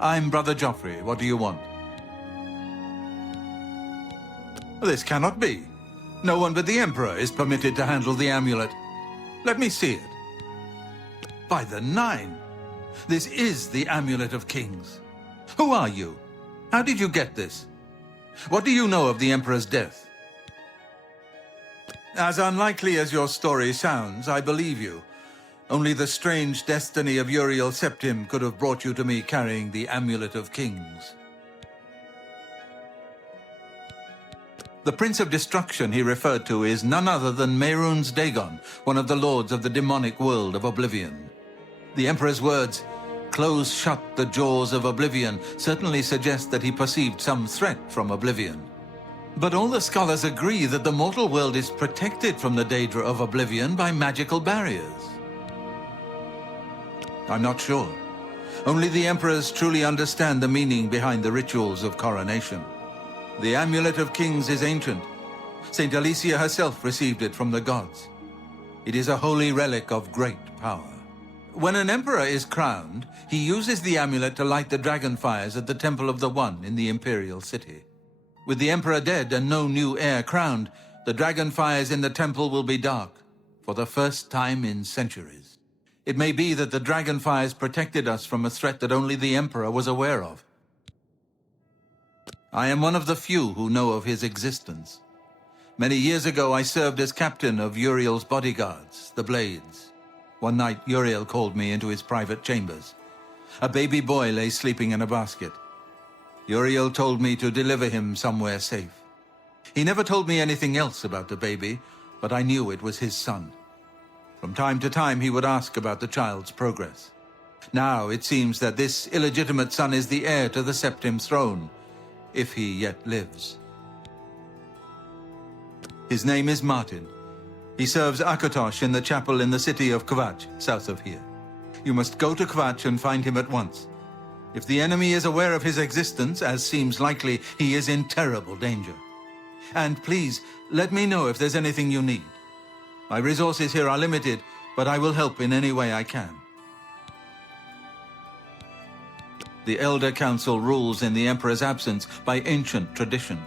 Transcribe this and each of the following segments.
I'm Brother Joffrey. What do you want? This cannot be. No one but the Emperor is permitted to handle the amulet. Let me see it. By the Nine! This is the Amulet of Kings. Who are you? How did you get this? What do you know of the Emperor's death? As unlikely as your story sounds, I believe you. Only the strange destiny of Uriel Septim could have brought you to me carrying the Amulet of Kings. The Prince of Destruction he referred to is none other than Mehrunes Dagon, one of the lords of the demonic world of Oblivion. The Emperor's words, "Close shut the jaws of Oblivion," certainly suggest that he perceived some threat from Oblivion. But all the scholars agree that the mortal world is protected from the Daedra of Oblivion by magical barriers. I'm not sure. Only the Emperors truly understand the meaning behind the rituals of coronation. The Amulet of Kings is ancient. Saint Alicia herself received it from the gods. It is a holy relic of great power. When an emperor is crowned, he uses the amulet to light the dragon fires at the Temple of the One in the imperial city. With the emperor dead and no new heir crowned, the dragon fires in the temple will be dark, for the first time in centuries. It may be that the dragon fires protected us from a threat that only the emperor was aware of. I am one of the few who know of his existence. Many years ago, I served as captain of Uriel's bodyguards, the Blades. One night, Uriel called me into his private chambers. A baby boy lay sleeping in a basket. Uriel told me to deliver him somewhere safe. He never told me anything else about the baby, but I knew it was his son. From time to time, he would ask about the child's progress. Now it seems that this illegitimate son is the heir to the Septim throne, if he yet lives. His name is Martin. He serves Akatosh in the chapel in the city of Kvatch, south of here. You must go to Kvatch and find him at once. If the enemy is aware of his existence, as seems likely, he is in terrible danger. And please, let me know if there's anything you need. My resources here are limited, but I will help in any way I can. The Elder Council rules in the Emperor's absence by ancient tradition.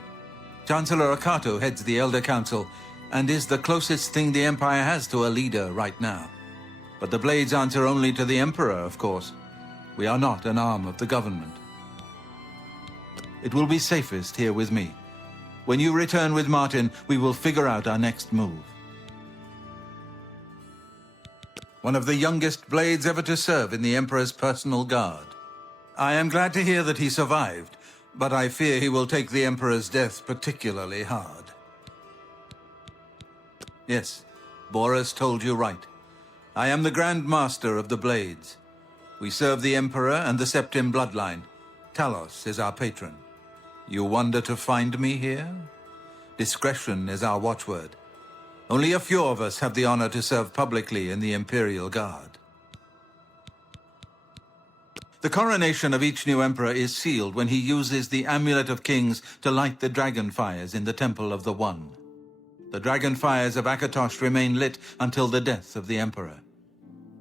Chancellor Akato heads the Elder Council and is the closest thing the Empire has to a leader right now. But the Blades answer only to the Emperor, of course. We are not an arm of the government. It will be safest here with me. When you return with Martin, we will figure out our next move. One of the youngest Blades ever to serve in the Emperor's personal guard. I am glad to hear that he survived, but I fear he will take the Emperor's death particularly hard. Yes, Boris told you right. I am the Grand Master of the Blades. We serve the Emperor and the Septim bloodline. Talos is our patron. You wonder to find me here? Discretion is our watchword. Only a few of us have the honor to serve publicly in the Imperial Guard. The coronation of each new emperor is sealed when he uses the Amulet of Kings to light the dragon fires in the Temple of the One. The dragon fires of Akatosh remain lit until the death of the emperor.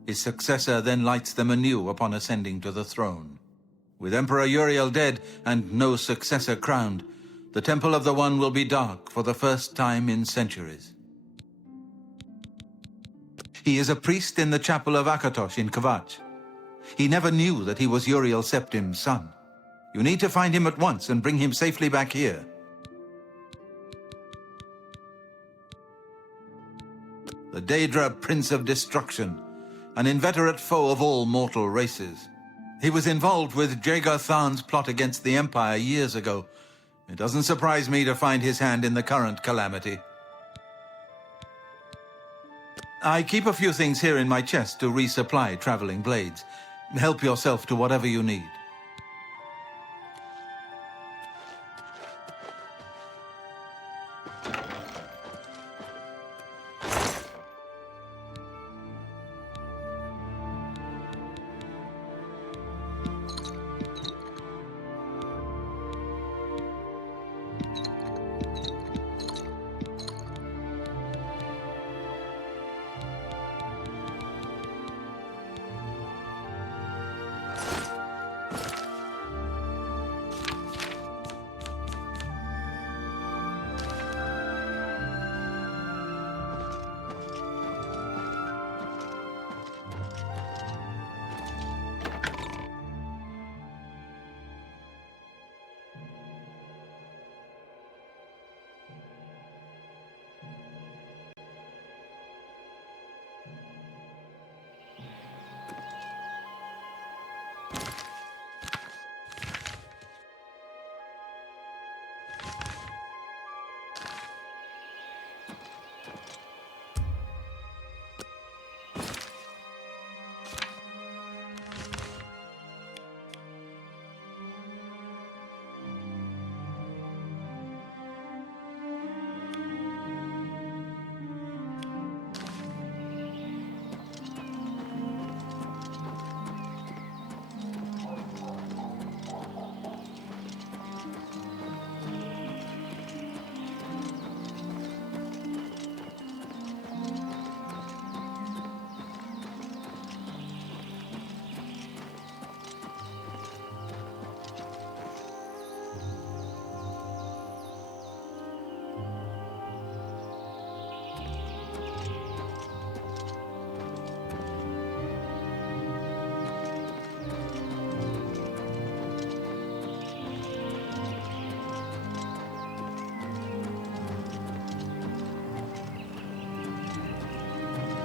His successor then lights them anew upon ascending to the throne. With Emperor Uriel dead and no successor crowned, the Temple of the One will be dark for the first time in centuries. He is a priest in the chapel of Akatosh in Kvatch. He never knew that he was Uriel Septim's son. You need to find him at once and bring him safely back here. The Daedra Prince of Destruction, an inveterate foe of all mortal races. He was involved with Jagar Tharn's plot against the Empire years ago. It doesn't surprise me to find his hand in the current calamity. I keep a few things here in my chest to resupply traveling blades. Help yourself to whatever you need.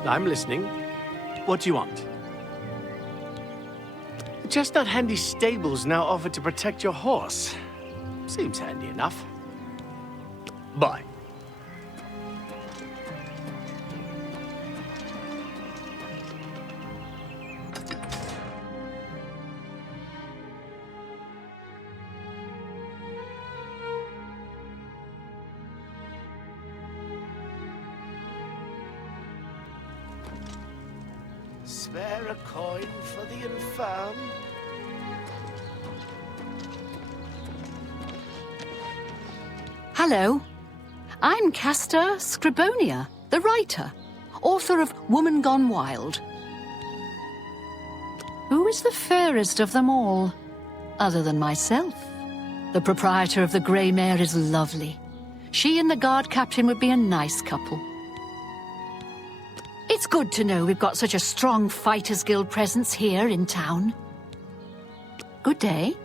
I'm listening. What do you want? The Chestnut Handy Stables now offer to protect your horse. Seems handy enough. Bye. Spare a coin for the infirm? Hello. I'm Castor Scribonia, the writer, author of Woman Gone Wild. Who is the fairest of them all, other than myself? The proprietor of the Grey Mare is lovely. She and the guard captain would be a nice couple. It's good to know we've got such a strong Fighters Guild presence here in town. Good day.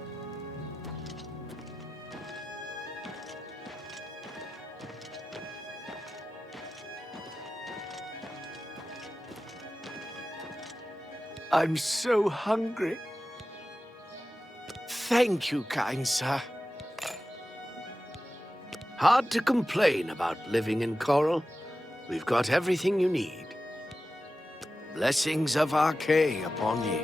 I'm so hungry. Thank you, kind sir. Hard to complain about living in Coral. We've got everything you need. Blessings of Archay upon ye.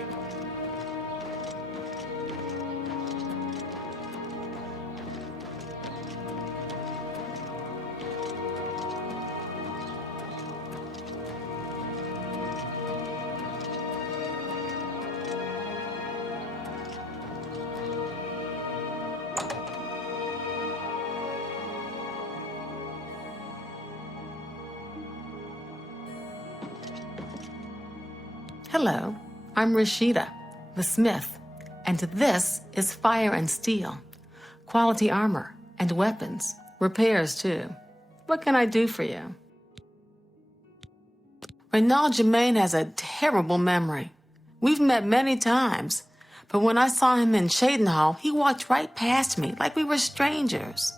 Hello, I'm Rashida, the smith, and this is Fire and Steel. Quality armor and weapons, repairs too. What can I do for you? Renaud Germain has a terrible memory. We've met many times, but when I saw him in Shadenhall, he walked right past me like we were strangers.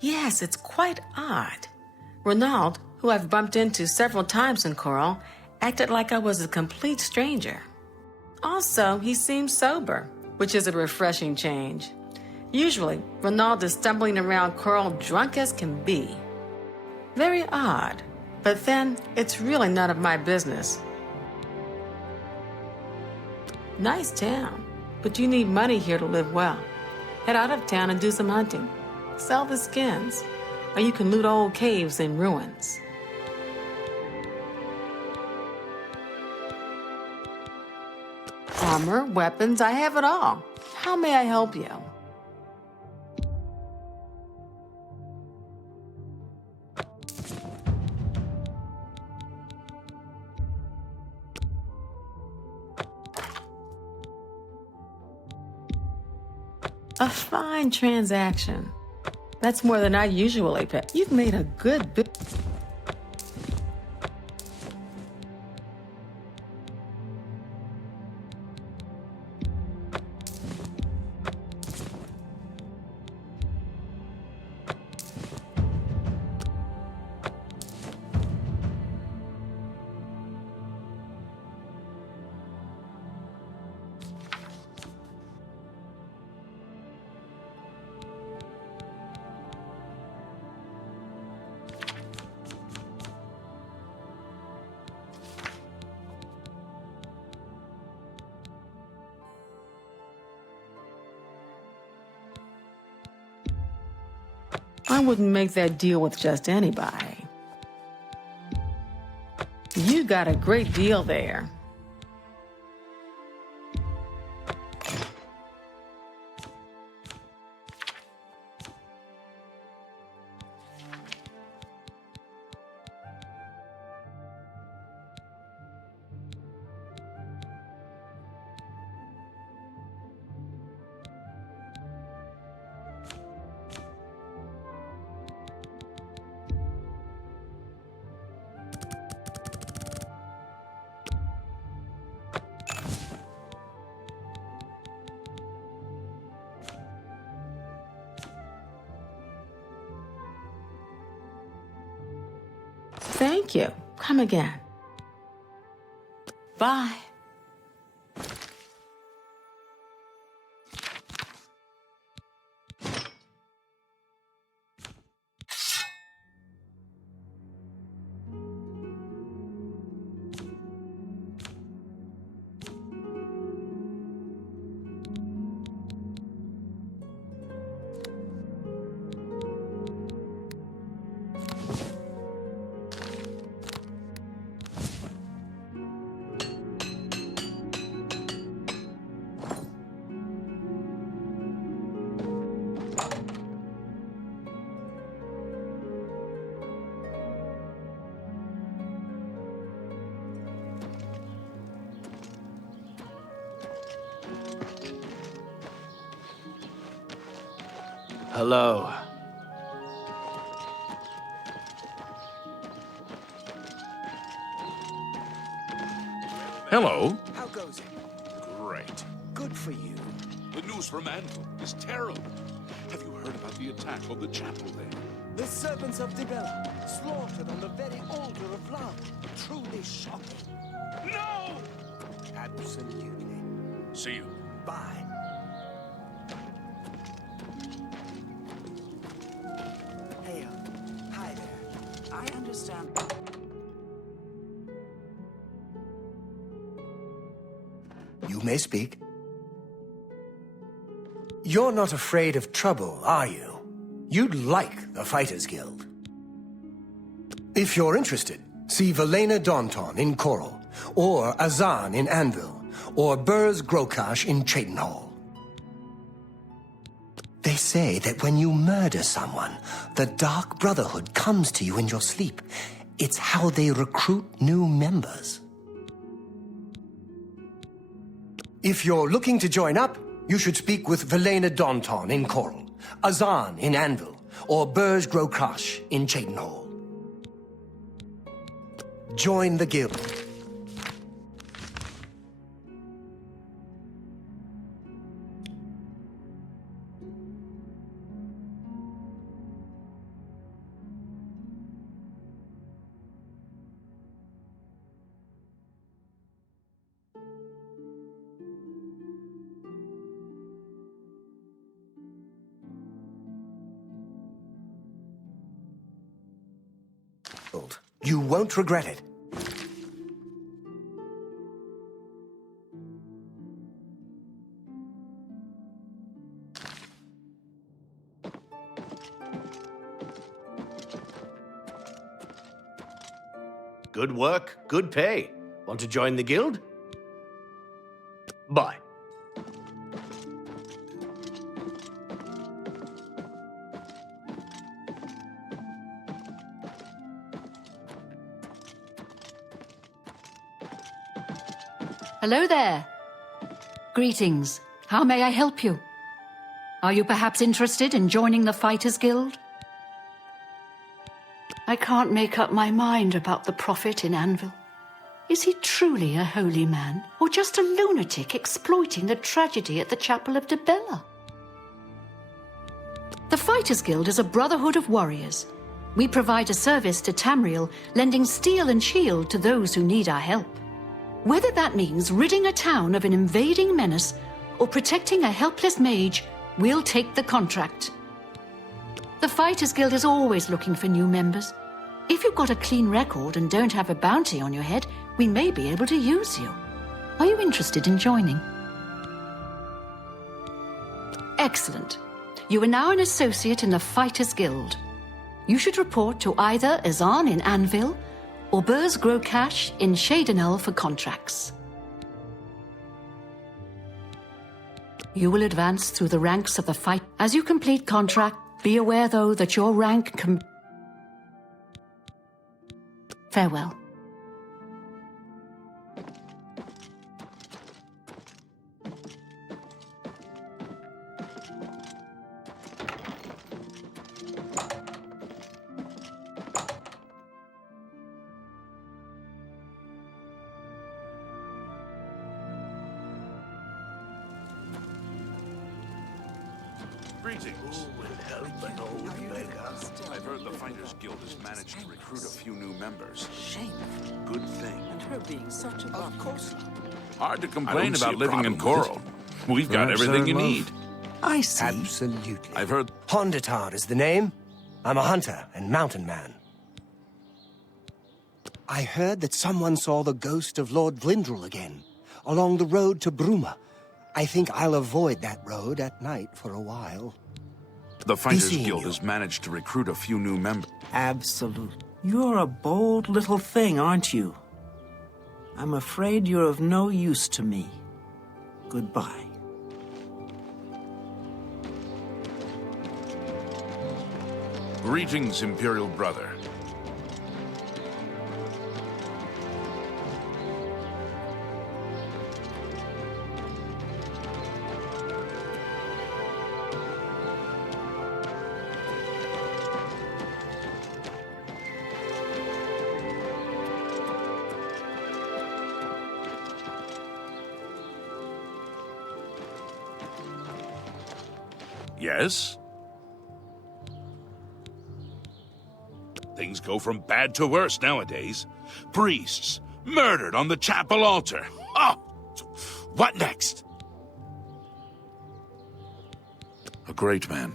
Yes, it's quite odd. Renaud, who I've bumped into several times in Coral, acted like I was a complete stranger. Also, he seems sober, which is a refreshing change. Usually, Renaud is stumbling around Coral drunk as can be. Very odd, but then it's really none of my business. Nice town, but you need money here to live well. Head out of town and do some hunting. Sell the skins, or you can loot old caves and ruins. Armor, weapons, I have it all. How may I help you? A fine transaction. That's more than I usually pay. You've made a good bit. I wouldn't make that deal with just anybody. You got a great deal there. Thank you. Come again. Bye. Hello. Hello. How goes it? Great. Good for you. The news from Anvil is terrible. Have you heard about the attack on the chapel there? The servants of Dibella, slaughtered on the very altar of love. Truly shocking. No! Absolutely. See you. Bye. Hey, hi there. I understand. You may speak. You're not afraid of trouble, are you? You'd like the Fighters Guild. If you're interested, see Velena Daunton in Coral, or Azan in Anvil, or Burz Grokash in Cheydinhal. They say that when you murder someone, the Dark Brotherhood comes to you in your sleep. It's how they recruit new members. If you're looking to join up, you should speak with Velena Daunton in Coral, Azan in Anvil, or Burz Grokash in Cheydinhal. Join the guild. You won't regret it. Good work, good pay. Want to join the guild? Bye. Hello there. Greetings. How may I help you? Are you perhaps interested in joining the Fighters Guild? I can't make up my mind about the prophet in Anvil. Is he truly a holy man, or just a lunatic exploiting the tragedy at the Chapel of Dibella? The Fighters Guild is a brotherhood of warriors. We provide a service to Tamriel, lending steel and shield to those who need our help. Whether that means ridding a town of an invading menace or protecting a helpless mage, we'll take the contract. The Fighters Guild is always looking for new members. If you've got a clean record and don't have a bounty on your head, we may be able to use you. Are you interested in joining? Excellent. You are now an associate in the Fighters Guild. You should report to either Azan in Anvil or Burz Grokash in Cheydinhal for contracts. You will advance through the ranks of the fight. As you complete contract, be aware, though, that your rank can... Farewell. Greetings. I've heard the Fighters Guild has managed to recruit a few new members. Shame. Good thing. And her being such a Of course not. Hard to I complain don't see about a living in problem with Coral. We've got Perhaps everything you they're in need. I see. Absolutely. I've heard Hondatar is the name. I'm a hunter and mountain man. I heard that someone saw the ghost of Lord Vlindrel again, along the road to Bruma. I think I'll avoid that road at night for a while. the Fighters seeing Guild you. has managed to recruit a few new members. Absolute. You're a bold little thing, aren't you? I'm afraid you're of no use to me. Goodbye. Greetings, Imperial Brother. Yes? Things go from bad to worse nowadays. Priests murdered on the chapel altar. Oh! What next? A great man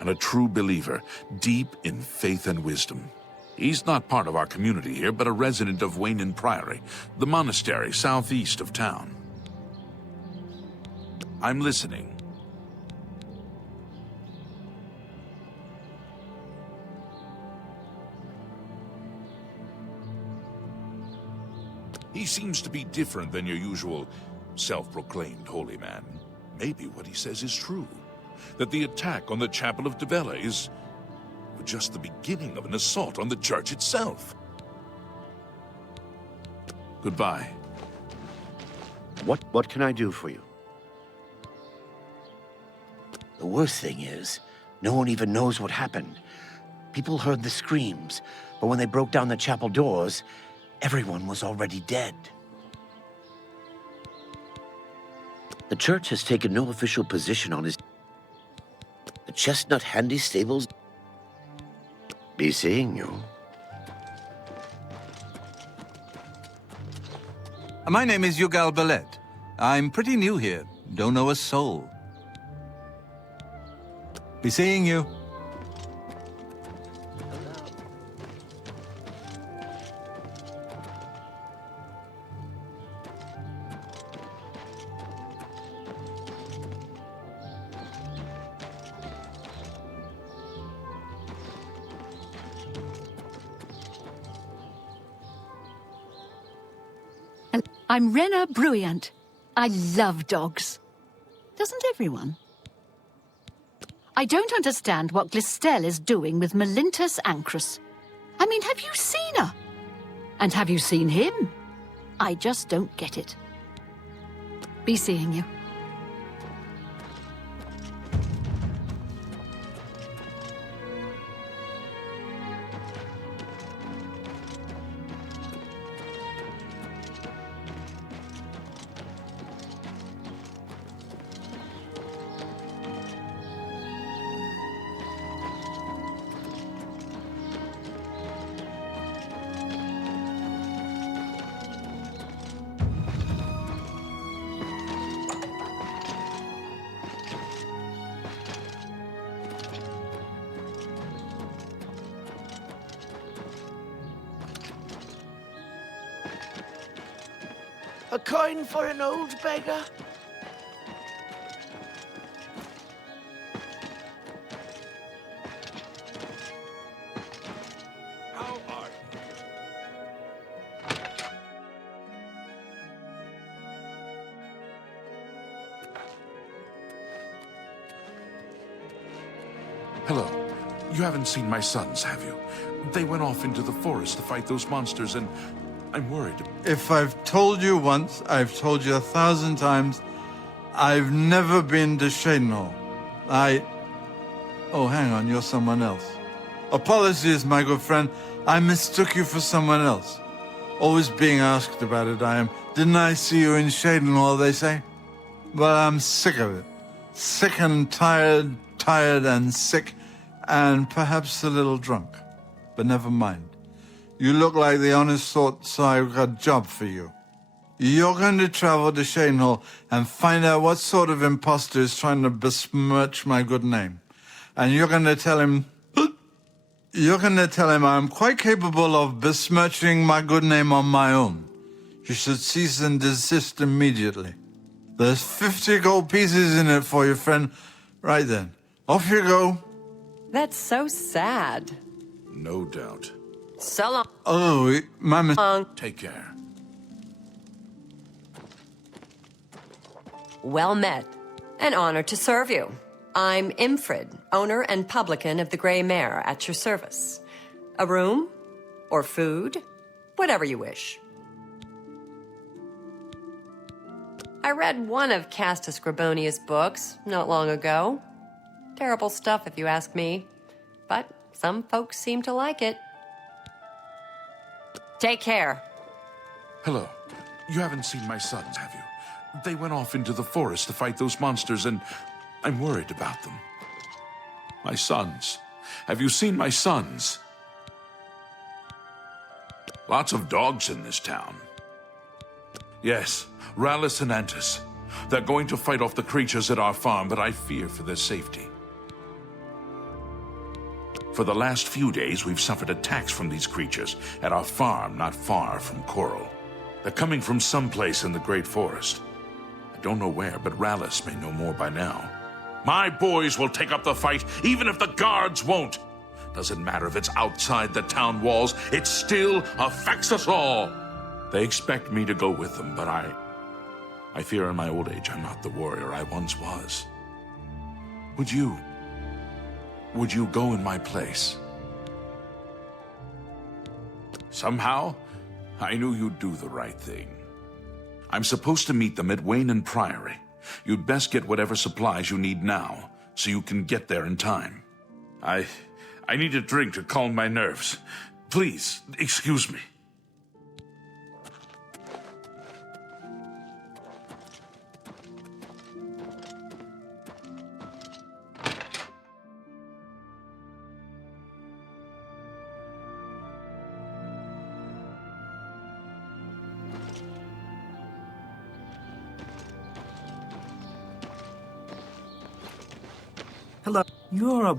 and a true believer, deep in faith and wisdom. He's not part of our community here, but a resident of Waynan Priory, the monastery southeast of town. I'm listening. He seems to be different than your usual self-proclaimed holy man. Maybe what he says is true. That the attack on the Chapel of Devella is just the beginning of an assault on the church itself. Goodbye. What can I do for you? The worst thing is, no one even knows what happened. People heard the screams, but when they broke down the chapel doors, everyone was already dead. The church has taken no official position on his... The Chestnut Handy Stables... Be seeing you. My name is Yugal Belet. I'm pretty new here. Don't know a soul. Be seeing you. I'm Rena Bruyant. I love dogs. Doesn't everyone? I don't understand what Glistel is doing with Melintus Ancrus. I mean, have you seen her? And have you seen him? I just don't get it. Be seeing you. A coin for an old beggar? How are you? Hello. You haven't seen my sons, have you? They went off into the forest to fight those monsters, and I'm worried. If I've told you once, I've told you 1,000 times, I've never been to Shadenhall. Oh, hang on, you're someone else. Apologies, my good friend. I mistook you for someone else. Always being asked about it, I am. Didn't I see you in Shadenhall, they say? Well, I'm sick of it. Sick and tired, tired and sick, and perhaps a little drunk. But never mind. You look like the honest sort, so I've got a job for you. You're going to travel to Shanehill and find out what sort of imposter is trying to besmirch my good name. And you're going to tell him... You're going to tell him I'm quite capable of besmirching my good name on my own. You should cease and desist immediately. There's 50 gold pieces in it for you, friend. Right then. Off you go. That's so sad. No doubt. So long. Oh, Mama. Take care. Well met. An honor to serve you. I'm Imfrid, owner and publican of the Grey Mare, at your service. A room? Or food? Whatever you wish. I read one of Casta Scribonia's books not long ago. Terrible stuff, if you ask me. But some folks seem to like it. Take care. Hello. You haven't seen my sons, have you? They went off into the forest to fight those monsters, and I'm worried about them. My sons. Have you seen my sons? Lots of dogs in this town. Yes, Rallis and Antis. They're going to fight off the creatures at our farm, but I fear for their safety. For the last few days, we've suffered attacks from these creatures at our farm not far from Coral. They're coming from someplace in the Great Forest. I don't know where, but Rallis may know more by now. My boys will take up the fight, even if the guards won't. Doesn't matter if it's outside the town walls, it still affects us all. They expect me to go with them, but I fear in my old age I'm not the warrior I once was. Would you go in my place? Somehow, I knew you'd do the right thing. I'm supposed to meet them at Wayne Priory. You'd best get whatever supplies you need now, so you can get there in time. I need a drink to calm my nerves. Please, excuse me. Hello. You're a...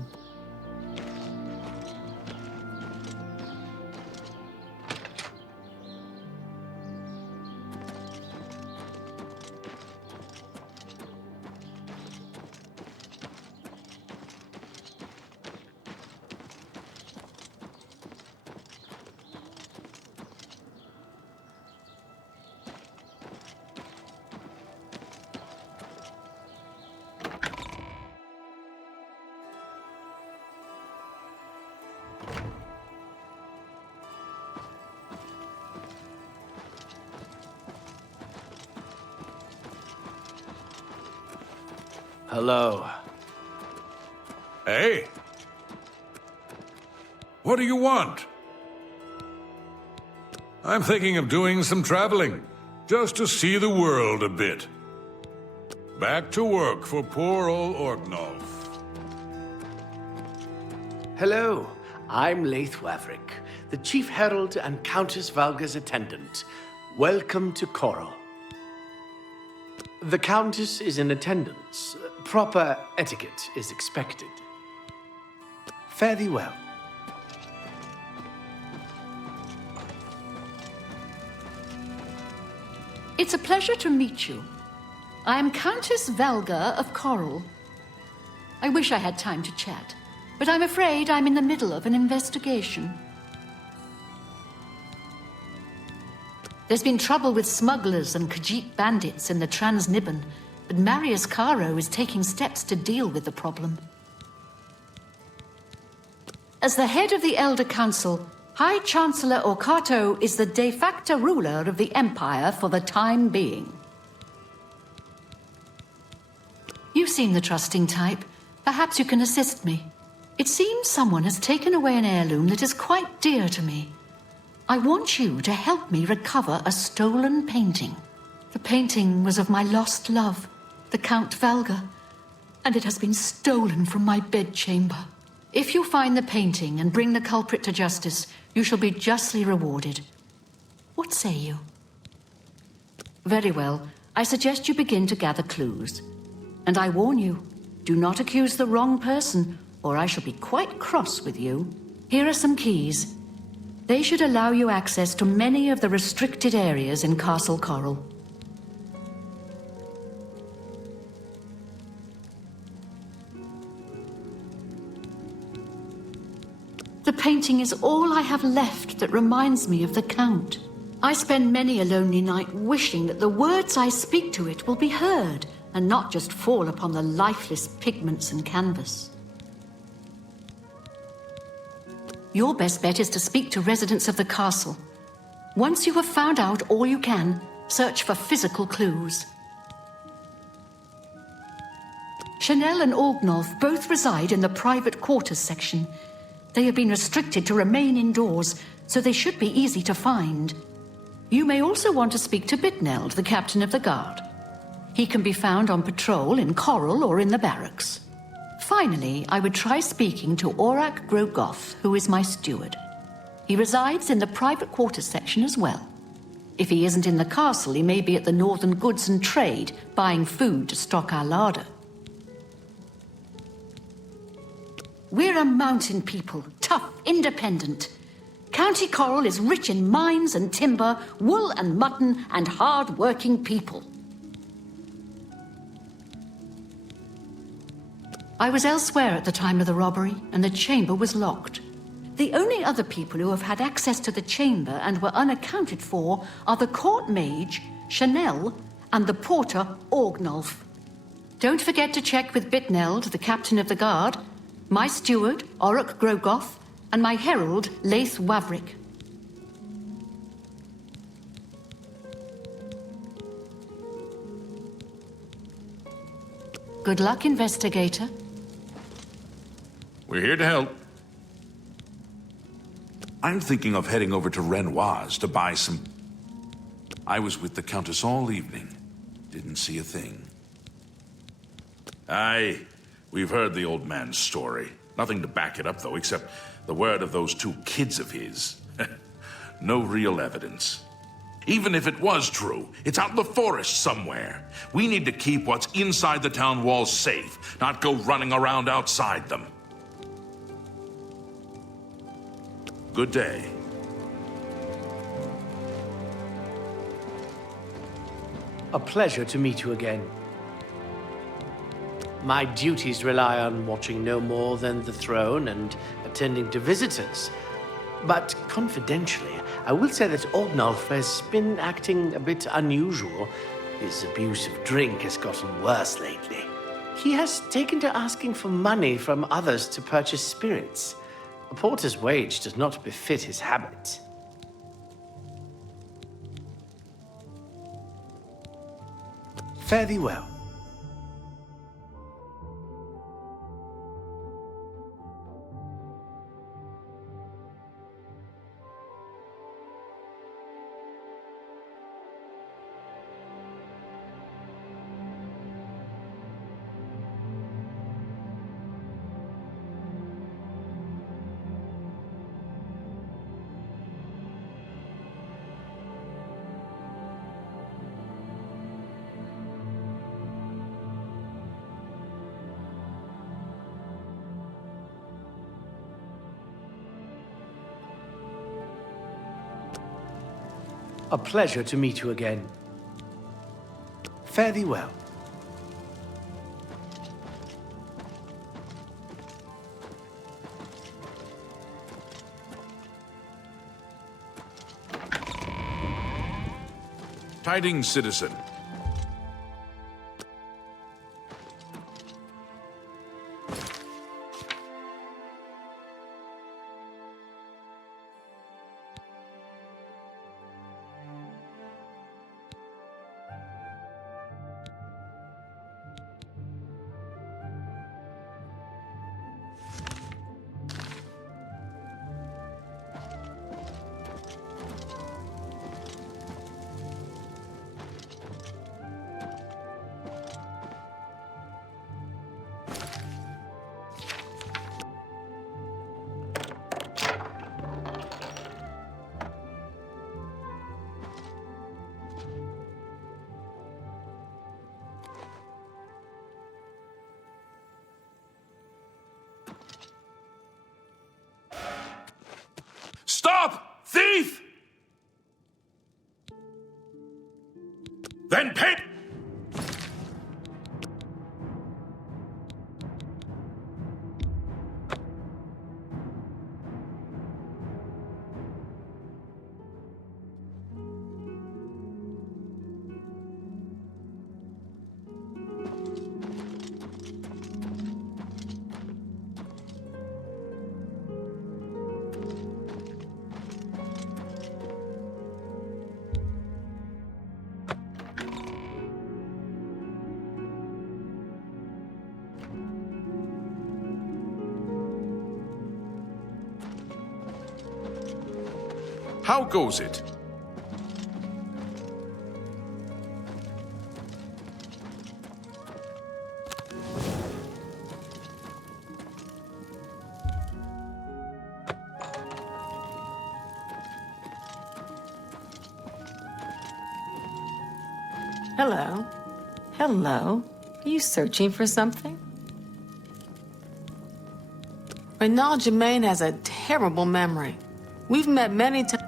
Hello. Hey! What do you want? I'm thinking of doing some traveling, just to see the world a bit. Back to work for poor old Orgnolf. Hello. I'm Leith Waverick, the Chief Herald and Countess Valga's attendant. Welcome to Coral. The Countess is in attendance. Proper etiquette is expected. Fare thee well. It's a pleasure to meet you. I am Countess Valga of Coral. I wish I had time to chat, but I'm afraid I'm in the middle of an investigation. There's been trouble with smugglers and Khajiit bandits in the Transnibbon, but Marius Caro is taking steps to deal with the problem. As the head of the Elder Council, High Chancellor Orkato is the de facto ruler of the Empire for the time being. You seem the trusting type. Perhaps you can assist me. It seems someone has taken away an heirloom that is quite dear to me. I want you to help me recover a stolen painting. The painting was of my lost love, the Count Valga. and it has been stolen from my bedchamber. If you find the painting and bring the culprit to justice, you shall be justly rewarded. What say you? Very well. I suggest you begin to gather clues. And I warn you, do not accuse the wrong person, or I shall be quite cross with you. Here are some keys. They should allow you access to many of the restricted areas in Castle Coral. The painting is all I have left that reminds me of the Count. I spend many a lonely night wishing that the words I speak to it will be heard and not just fall upon the lifeless pigments and canvas. Your best bet is to speak to residents of the castle. Once you have found out all you can, search for physical clues. Chanel and Orgnolf both reside in the private quarters section. They have been restricted to remain indoors, so they should be easy to find. You may also want to speak to Bitneld, the captain of the guard. He can be found on patrol in Coral or in the barracks. Finally, I would try speaking to Aurak Grogoth, who is my steward. He resides in the private quarters section as well. If he isn't in the castle, he may be at the Northern Goods and Trade, buying food to stock our larder. We're a mountain people, tough, independent. County Coral is rich in mines and timber, wool and mutton, and hard-working people. I was elsewhere at the time of the robbery, and the chamber was locked. The only other people who have had access to the chamber and were unaccounted for are the court mage, Chanel, and the porter, Orgnolf. Don't forget to check with Bitneld, the captain of the guard, my steward, Aurak Grogoth, and my herald, Laith Wavrick. Good luck, investigator. We're here to help. I'm thinking of heading over to Renoir's to buy some... I was with the Countess all evening. Didn't see a thing. Aye, we've heard the old man's story. Nothing to back it up, though, except the word of those two kids of his. No real evidence. Even if it was true, it's out in the forest somewhere. We need to keep what's inside the town walls safe, not go running around outside them. Good day. A pleasure to meet you again. My duties rely on watching no more than the throne and attending to visitors. But confidentially, I will say that Orgnolf has been acting a bit unusual. His abuse of drink has gotten worse lately. He has taken to asking for money from others to purchase spirits. A porter's wage does not befit his habit. Fare thee well. A pleasure to meet you again. Fare thee well. Tidings, citizen. How goes it? Hello. Hello. Are you searching for something? Renaud Germain has a terrible memory. We've met many times.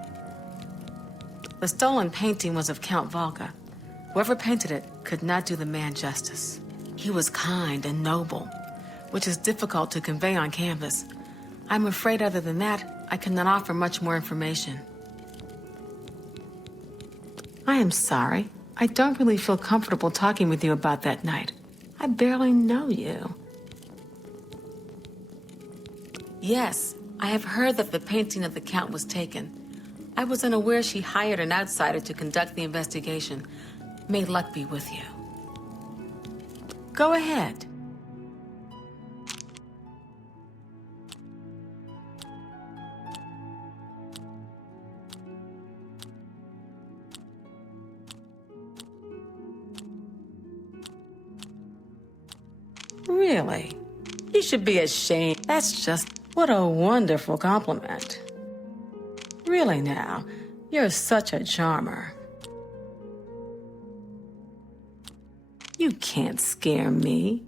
The stolen painting was of Count Volga. Whoever painted it could not do the man justice. He was kind and noble, which is difficult to convey on canvas. I'm afraid other than that, I cannot offer much more information. I am sorry. I don't really feel comfortable talking with you about that night. I barely know you. Yes, I have heard that the painting of the Count was taken. I was unaware she hired an outsider to conduct the investigation. May luck be with you. Go ahead. Really? You should be ashamed. That's just... what a wonderful compliment. Really now, you're such a charmer. You can't scare me.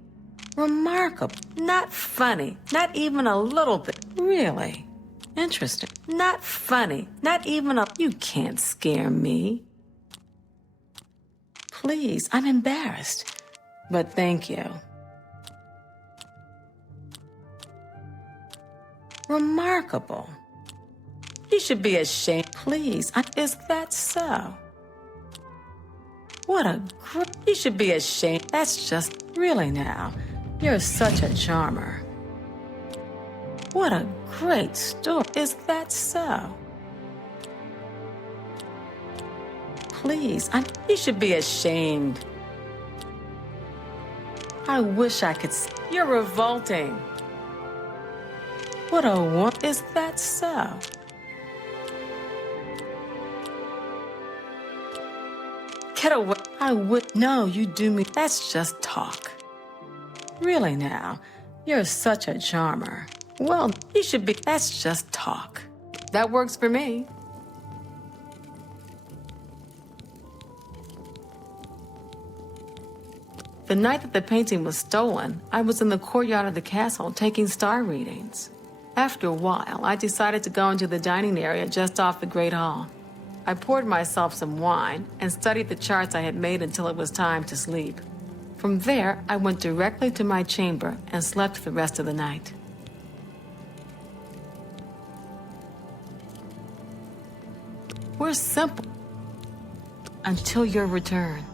Remarkable. Not funny. Not even a little bit. Really? Interesting. Not funny. Not even a... You can't scare me. Please, I'm embarrassed. But thank you. Remarkable. You should be ashamed. Please, is that so? What a you should be ashamed. That's just... really now, you're such a charmer. What a great story. Is that so? Please, you should be ashamed. I wish I could... You're revolting. What a one. Is that so? Get away. I would. No, you do me. That's just talk. Really now, you're such a charmer. Well, you should be. That's just talk. That works for me. The night that the painting was stolen, I was in the courtyard of the castle taking star readings. After a while, I decided to go into the dining area just off the Great Hall. I poured myself some wine and studied the charts I had made until it was time to sleep. From there, I went directly to my chamber and slept the rest of the night. We're simple until your return.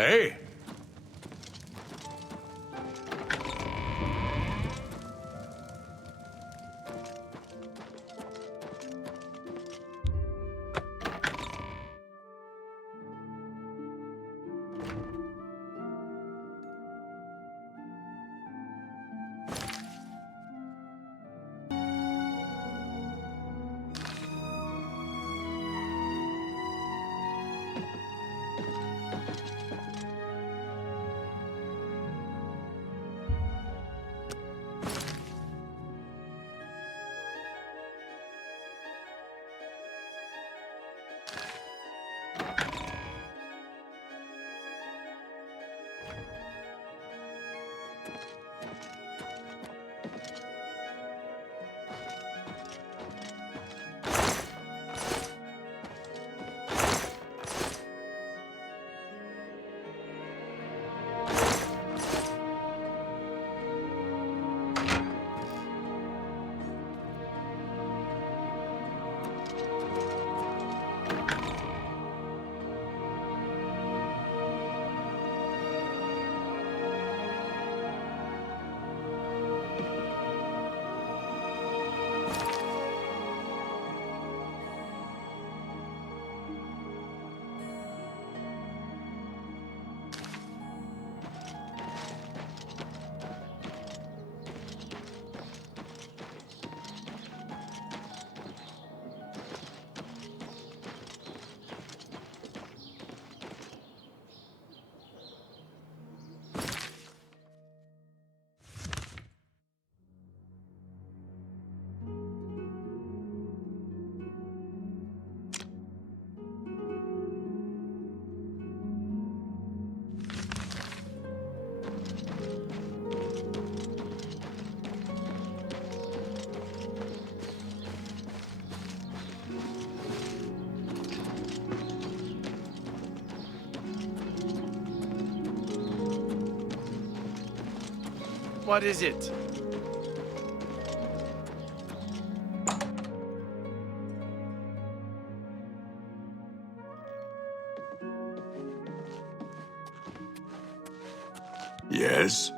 Hey, What is it? Yes?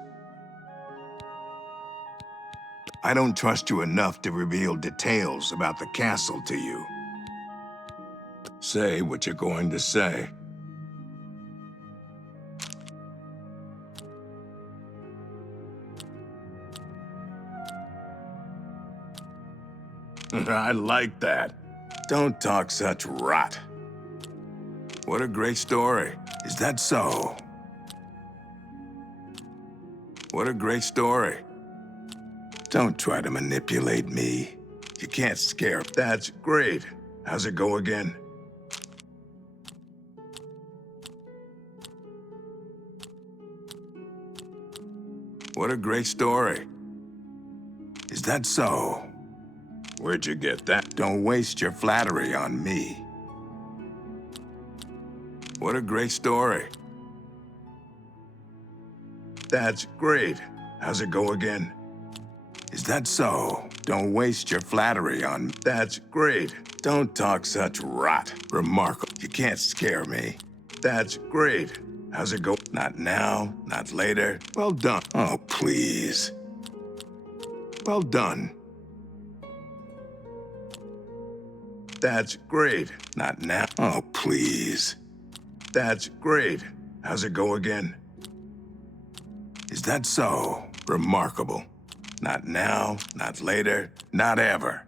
I don't trust you enough to reveal details about the castle to you. Say what you're going to say. I like that. Don't talk such rot. What a great story. Is that so? What a great story. Don't try to manipulate me. You can't scare. That's great. How's it go again? What a great story. Is that so? Where'd you get that? Don't waste your flattery on me. What a great story. That's great. How's it go again? Is that so? Don't waste your flattery on me. That's great. Don't talk such rot. Remarkable. You can't scare me. That's great. How's it go? Not now, not later. Well done. Oh, please. Well done. That's great. Not now. Oh, please. That's great. How's it go again? Is that so? Remarkable. Not now, not later, not ever.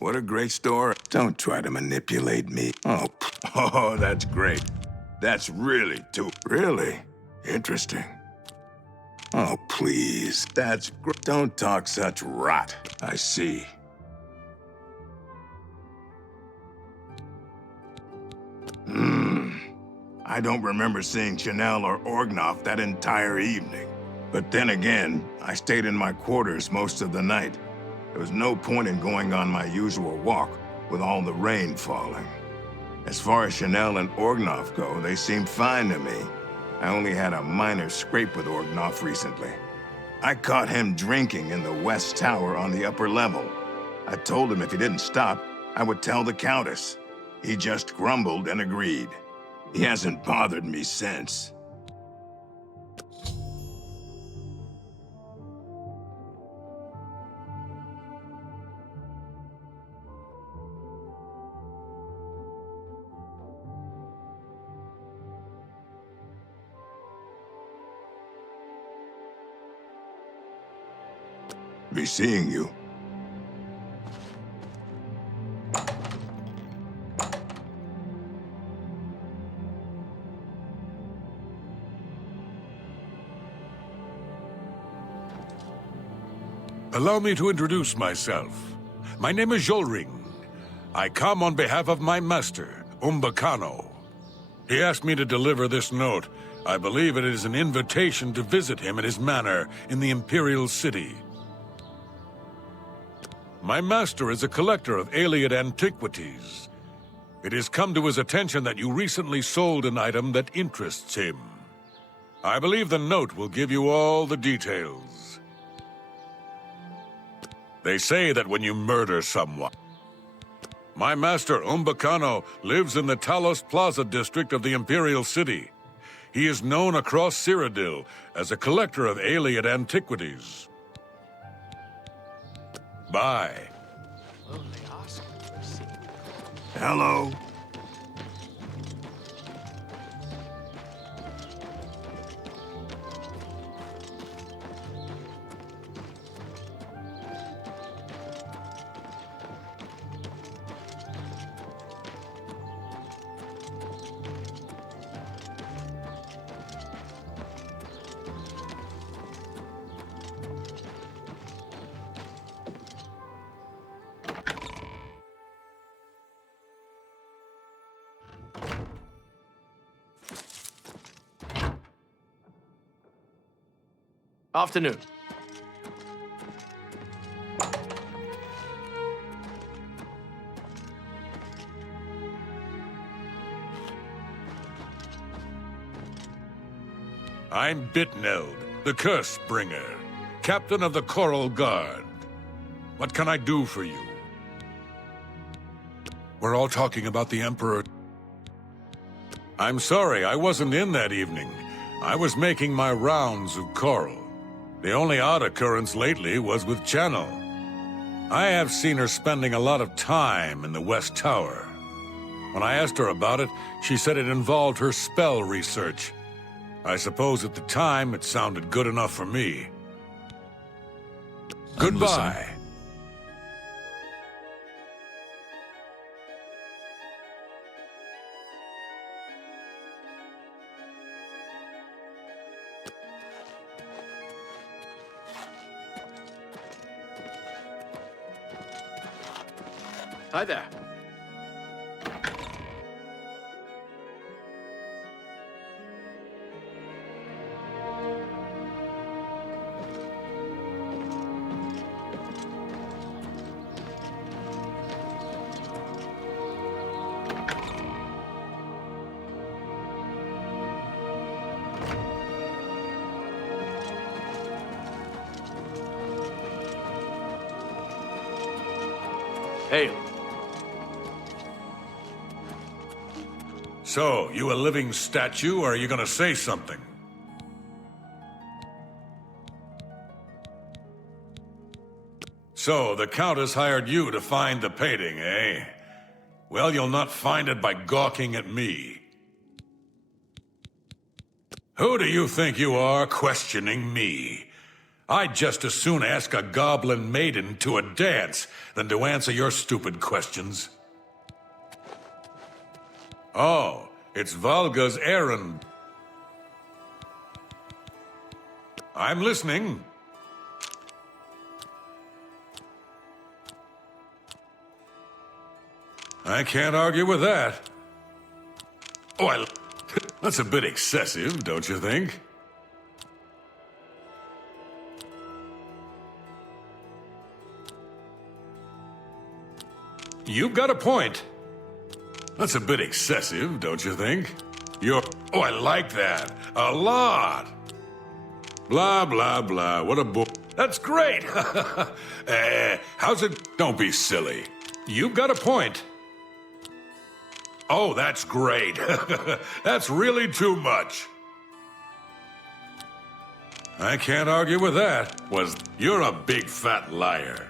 What a great story. Don't try to manipulate me. Oh, that's great. That's really too... Really? Interesting. Oh, please. That's great. Don't talk such rot. I see. I don't remember seeing Chanel or Orgnoff that entire evening. But then again, I stayed in my quarters most of the night. There was no point in going on my usual walk with all the rain falling. As far as Chanel and Orgnoff go, they seemed fine to me. I only had a minor scrape with Orgnoff recently. I caught him drinking in the West Tower on the upper level. I told him if he didn't stop, I would tell the Countess. He just grumbled and agreed. He hasn't bothered me since. be seeing you. Allow me to introduce myself. My name is Jolring. I come on behalf of my master, Umbacano. He asked me to deliver this note. I believe it is an invitation to visit him at his manor in the Imperial City. My master is a collector of alien antiquities. It has come to his attention that you recently sold an item that interests him. I believe the note will give you all the details. They say that when you murder someone... My master, Umbacano, lives in the Talos Plaza district of the Imperial City. He is known across Cyrodiil as a collector of alien antiquities. Bye. Hello. Afternoon. I'm Bitneld, the Curse Bringer, captain of the Coral Guard. What can I do for you? We're all talking about the Emperor. I'm sorry, I wasn't in that evening. I was making my rounds of Coral. The only odd occurrence lately was with Channel. I have seen her spending a lot of time in the West Tower. When I asked her about it, she said it involved her spell research. I suppose at the time it sounded good enough for me. Goodbye. Hi there. Hail. So, you a living statue, or are you gonna say something? So, the Countess hired you to find the painting, eh? Well, you'll not find it by gawking at me. Who do you think you are, questioning me? I'd just as soon ask a goblin maiden to a dance than to answer your stupid questions. Oh, it's Valga's errand. I'm listening. I can't argue with that. Oh, that's a bit excessive, don't you think? You've got a point. That's a bit excessive, don't you think? Oh, I like that. A lot. Blah, blah, blah. What a That's great. How's it? Don't be silly. You've got a point. Oh, that's great. That's really too much. I can't argue with that. You're a big fat liar.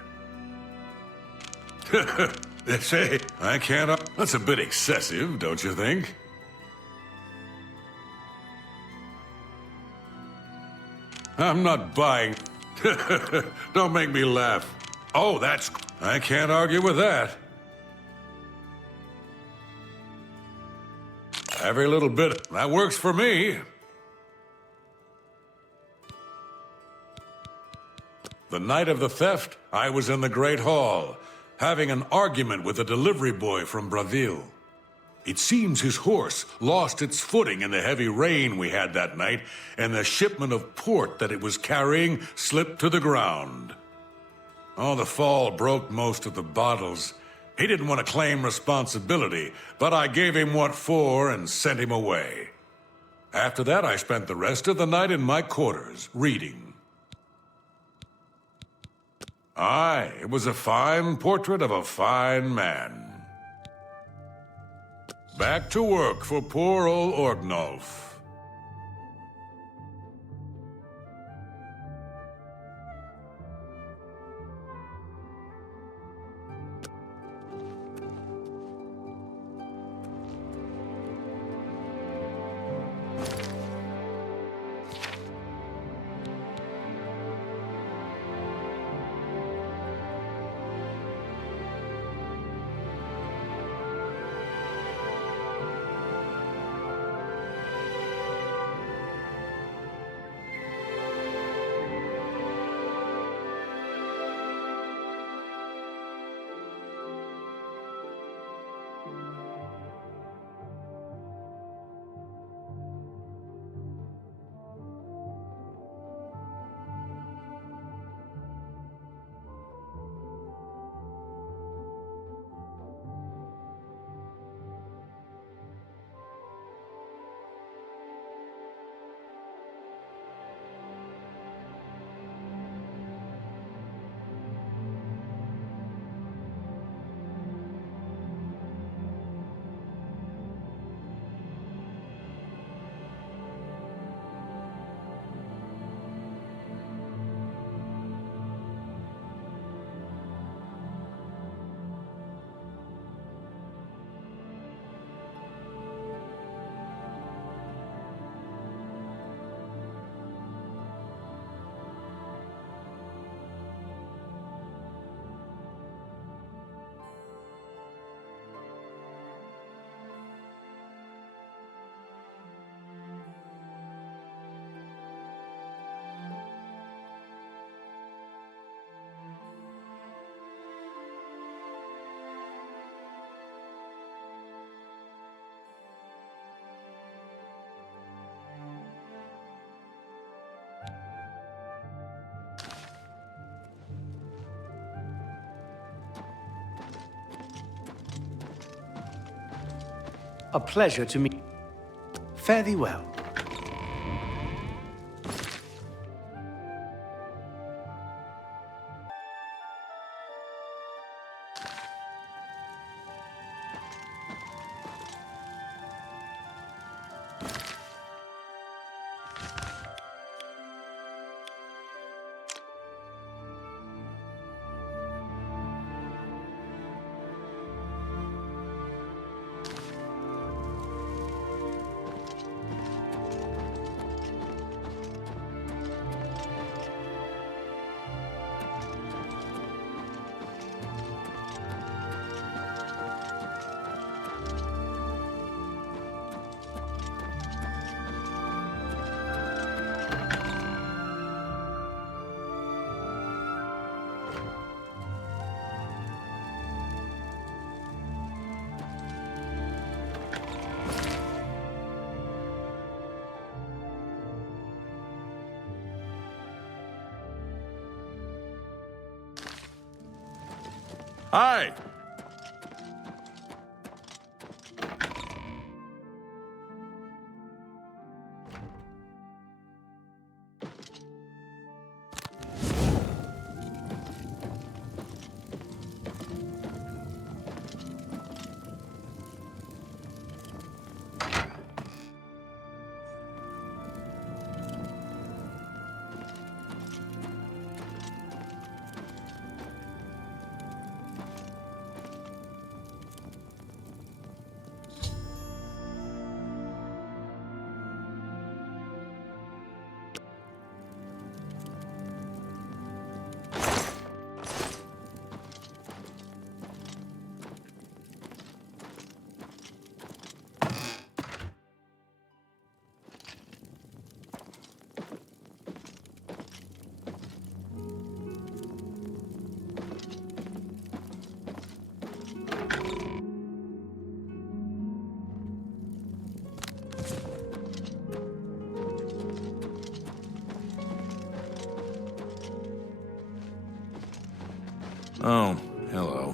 Say, I can't... That's a bit excessive, don't you think? I'm not buying... Don't make me laugh. Oh, that's... I can't argue with that. Every little bit. That works for me. The night of the theft, I was in the Great Hall, having an argument with a delivery boy from Braville. It seems his horse lost its footing in the heavy rain we had that night, and the shipment of port that it was carrying slipped to the ground. Oh, the fall broke most of the bottles. He didn't want to claim responsibility, but I gave him what for and sent him away. After that, I spent the rest of the night in my quarters, reading. Aye, it was a fine portrait of a fine man. Back to work for poor old Orgnolf. A pleasure to meet. Fare thee well. Hi! Oh, hello.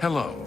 Hello.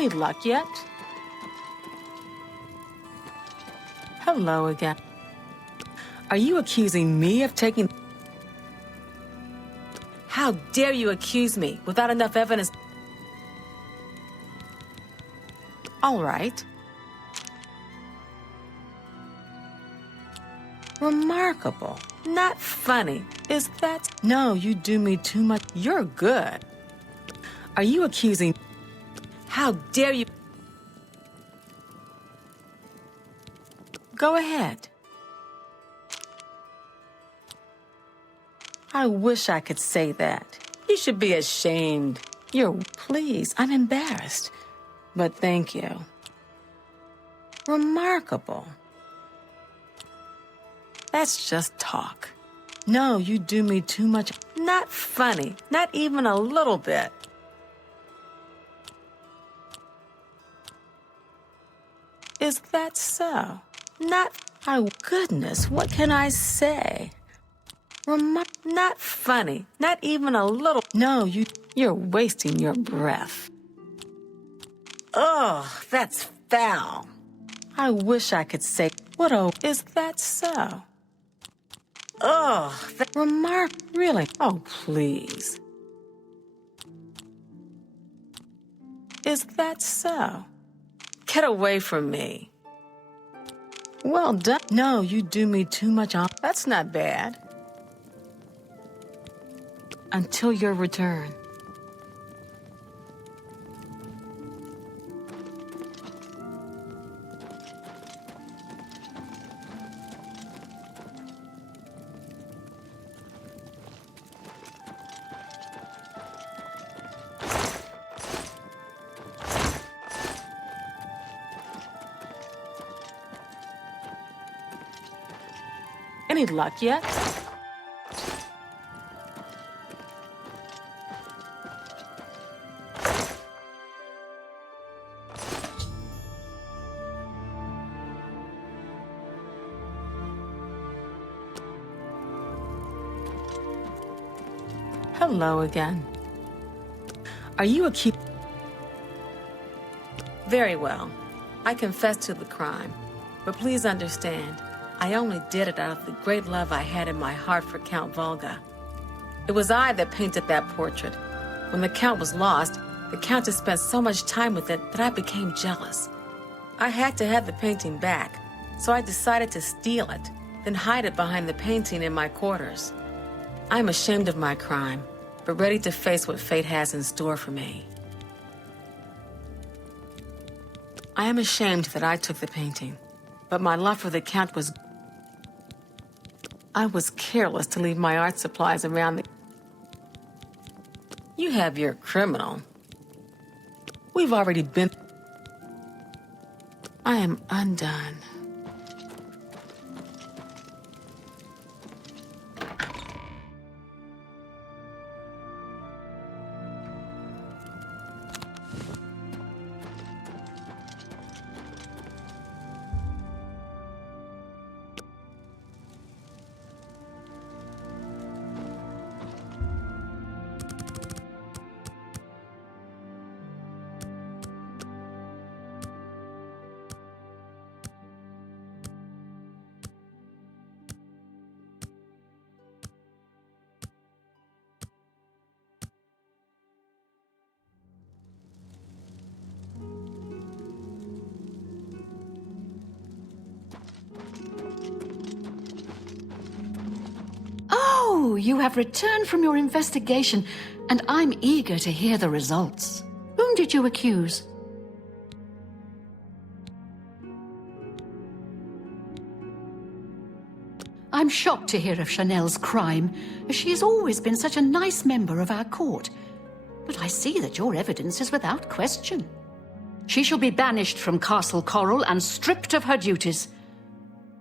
Any luck yet? Hello again. Are you accusing me of taking... How dare you accuse me without enough evidence? All right. Remarkable. Not funny. Is that... No, you do me too much. You're good. Are you accusing... How dare you... Go ahead. I wish I could say that. You should be ashamed. Please, I'm embarrassed. But thank you. Remarkable. That's just talk. No, you do me too much. Not funny. Not even a little bit. Is that so? Not... Oh, goodness, what can I say? Not funny. Not even a little... No, you're wasting your breath. Ugh, that's foul. I wish I could say... What oh... Is that so? Ugh, Really? Oh, please. Is that so? Get away from me. Well done. No, you do me too much. That's not bad. Until your return. Any luck yet? Hello again. Are you a keep? Very well. I confess to the crime. But please understand, I only did it out of the great love I had in my heart for Count Volga. It was I that painted that portrait. When the Count was lost, the Countess spent so much time with it that I became jealous. I had to have the painting back, so I decided to steal it, then hide it behind the painting in my quarters. I'm ashamed of my crime, but ready to face what fate has in store for me. I am ashamed that I took the painting, but my love for the Count was... I was careless to leave my art supplies around the... You have your criminal. We've already been... I am undone. Oh, you have returned from your investigation, and I'm eager to hear the results. Whom did you accuse? I'm shocked to hear of Chanel's crime, as she has always been such a nice member of our court. But I see that your evidence is without question. She shall be banished from Castle Coral and stripped of her duties.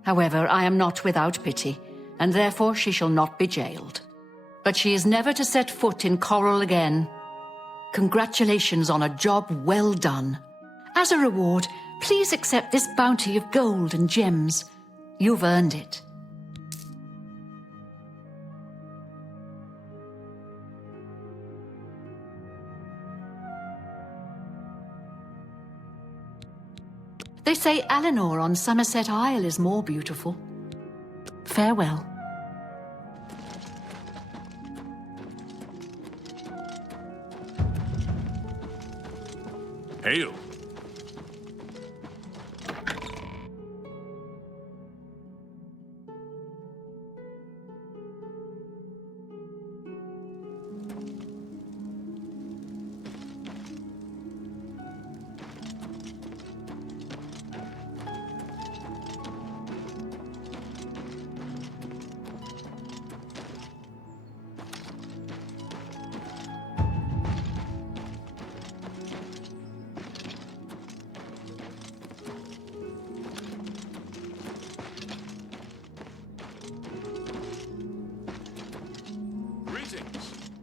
However, I am not without pity, and therefore she shall not be jailed. But she is never to set foot in Coral again. Congratulations on a job well done. As a reward, please accept this bounty of gold and gems. You've earned it. They say Eleanor on Somerset Isle is more beautiful. Farewell. Hail.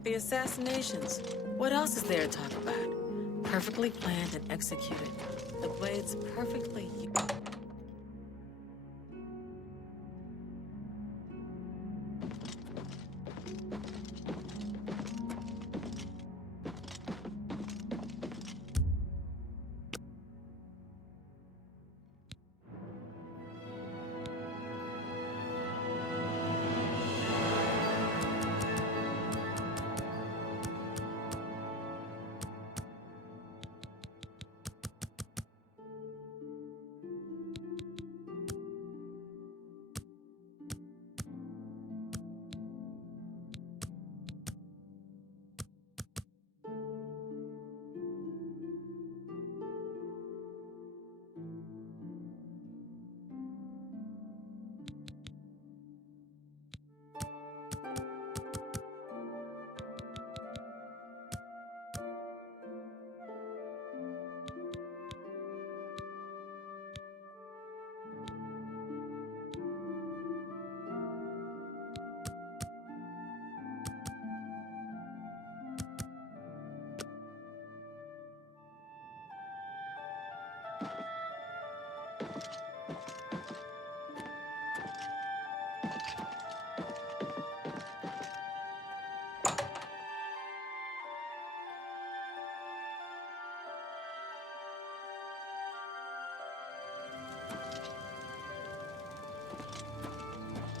The assassinations. What else is there to talk about? Perfectly planned and executed. The blades perfectly...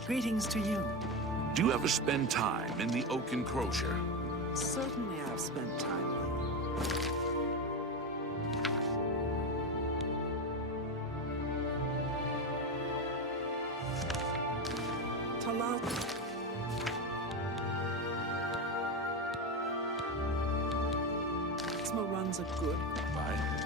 Greetings to you. Do you ever spend time in the Oak Enclosure? Certainly I've spent time there. Talat. Plasma runs are good. Bye.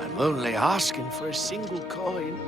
I'm only asking for a single coin.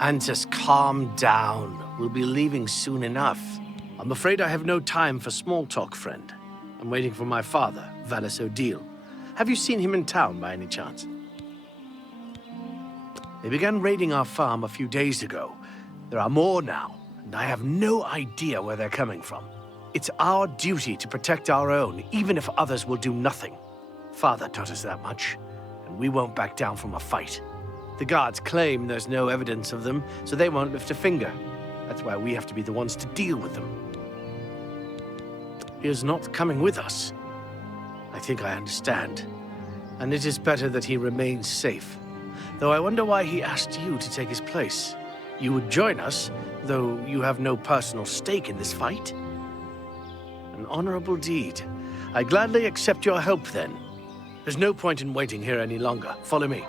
And just calm down. We'll be leaving soon enough. I'm afraid I have no time for small talk, friend. I'm waiting for my father, Valis Odile. Have you seen him in town by any chance? They began raiding our farm a few days ago. There are more now, and I have no idea where they're coming from. It's our duty to protect our own, even if others will do nothing. Father taught us that much, and we won't back down from a fight. The guards claim there's no evidence of them, so they won't lift a finger. That's why we have to be the ones to deal with them. He is not coming with us. I think I understand. And it is better that he remains safe. Though I wonder why he asked you to take his place. You would join us, though you have no personal stake in this fight. An honorable deed. I gladly accept your help then. There's no point in waiting here any longer. Follow me.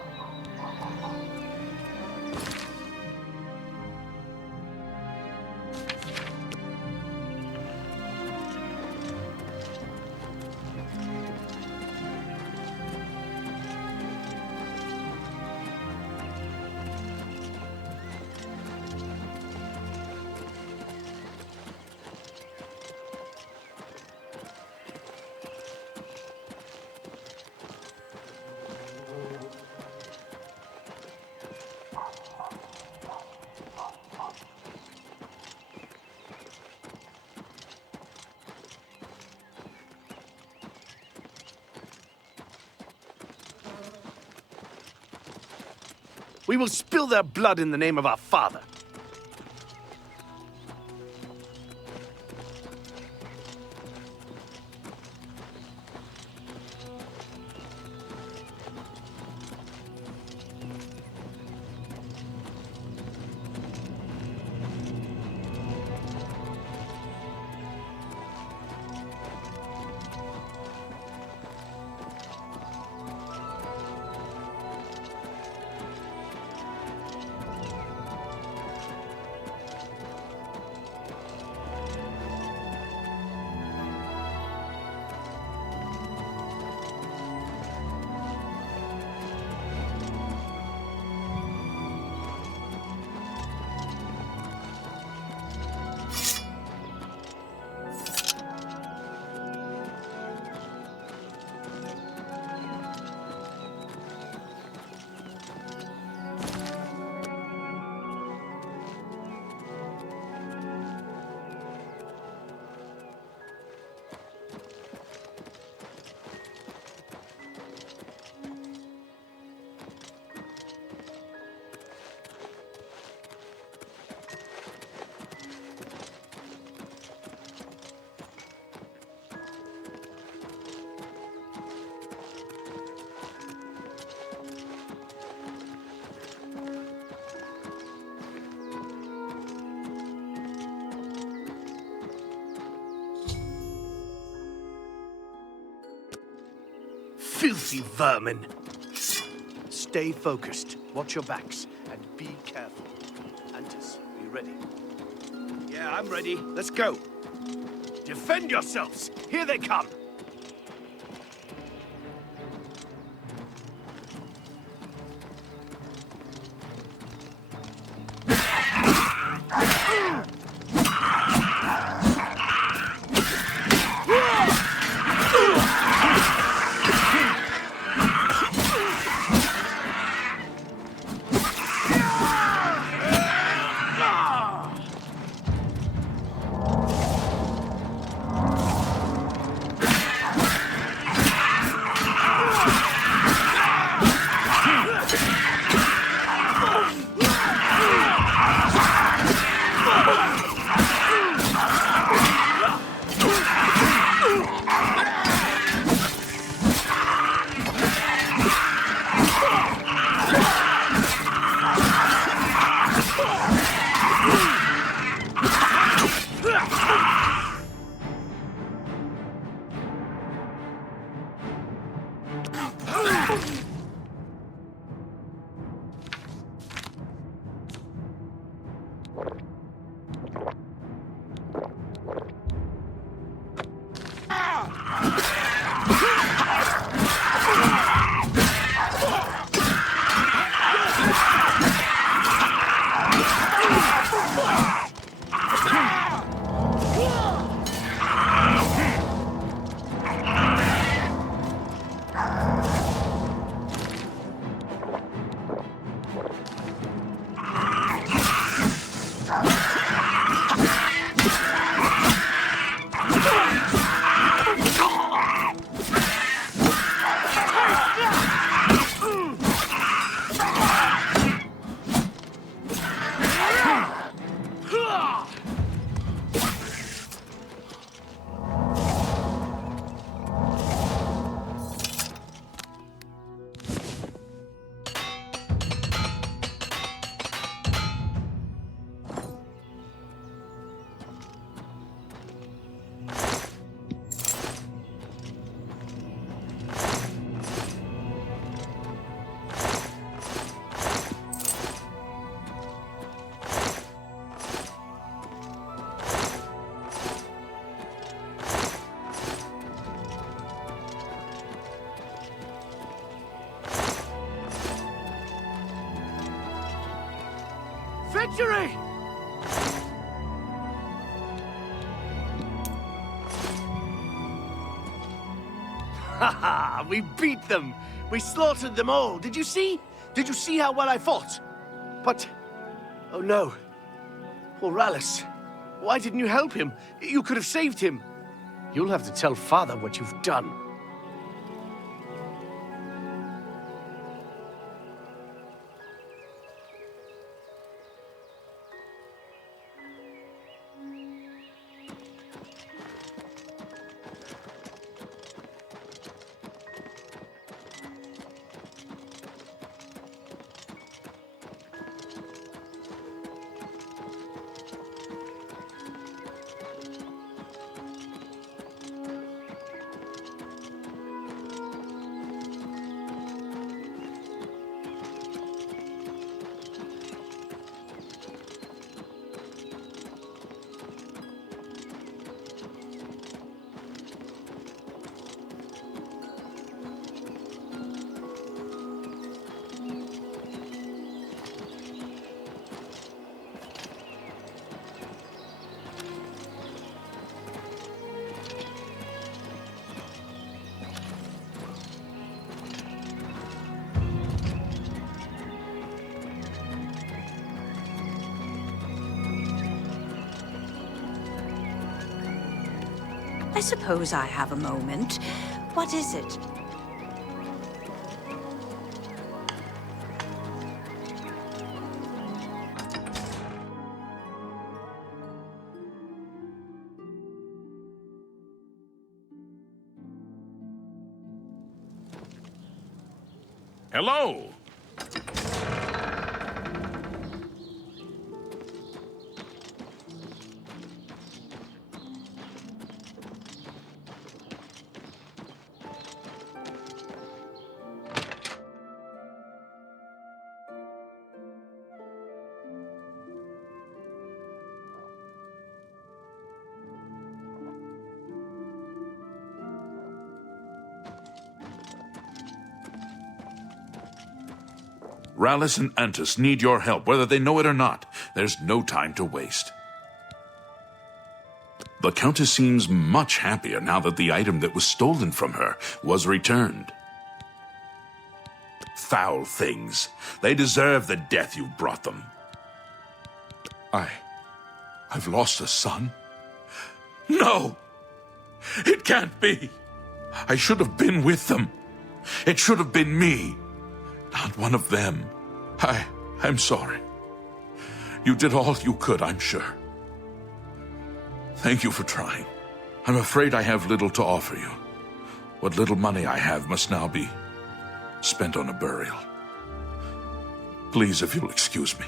We will spill their blood in the name of our father. filthy vermin! Stay focused, watch your backs, and be careful. Antis, are you ready? Yeah, I'm ready. Let's go. Defend yourselves! Here they come! Victory! Haha, we beat them! We slaughtered them all! Did you see? Did you see how well I fought? But... oh no. Poor Rallis. Why didn't you help him? You could have saved him. You'll have to tell Father what you've done. I suppose I have a moment. What is it? Hello! Rallis and Antus need your help, whether they know it or not. There's no time to waste. The Countess seems much happier now that the item that was stolen from her was returned. Foul things. They deserve the death you've brought them. I've lost a son? No! It can't be! I should have been with them. It should have been me, not one of them. I'm sorry. You did all you could, I'm sure. Thank you for trying. I'm afraid I have little to offer you. What little money I have must now be spent on a burial. Please, if you'll excuse me.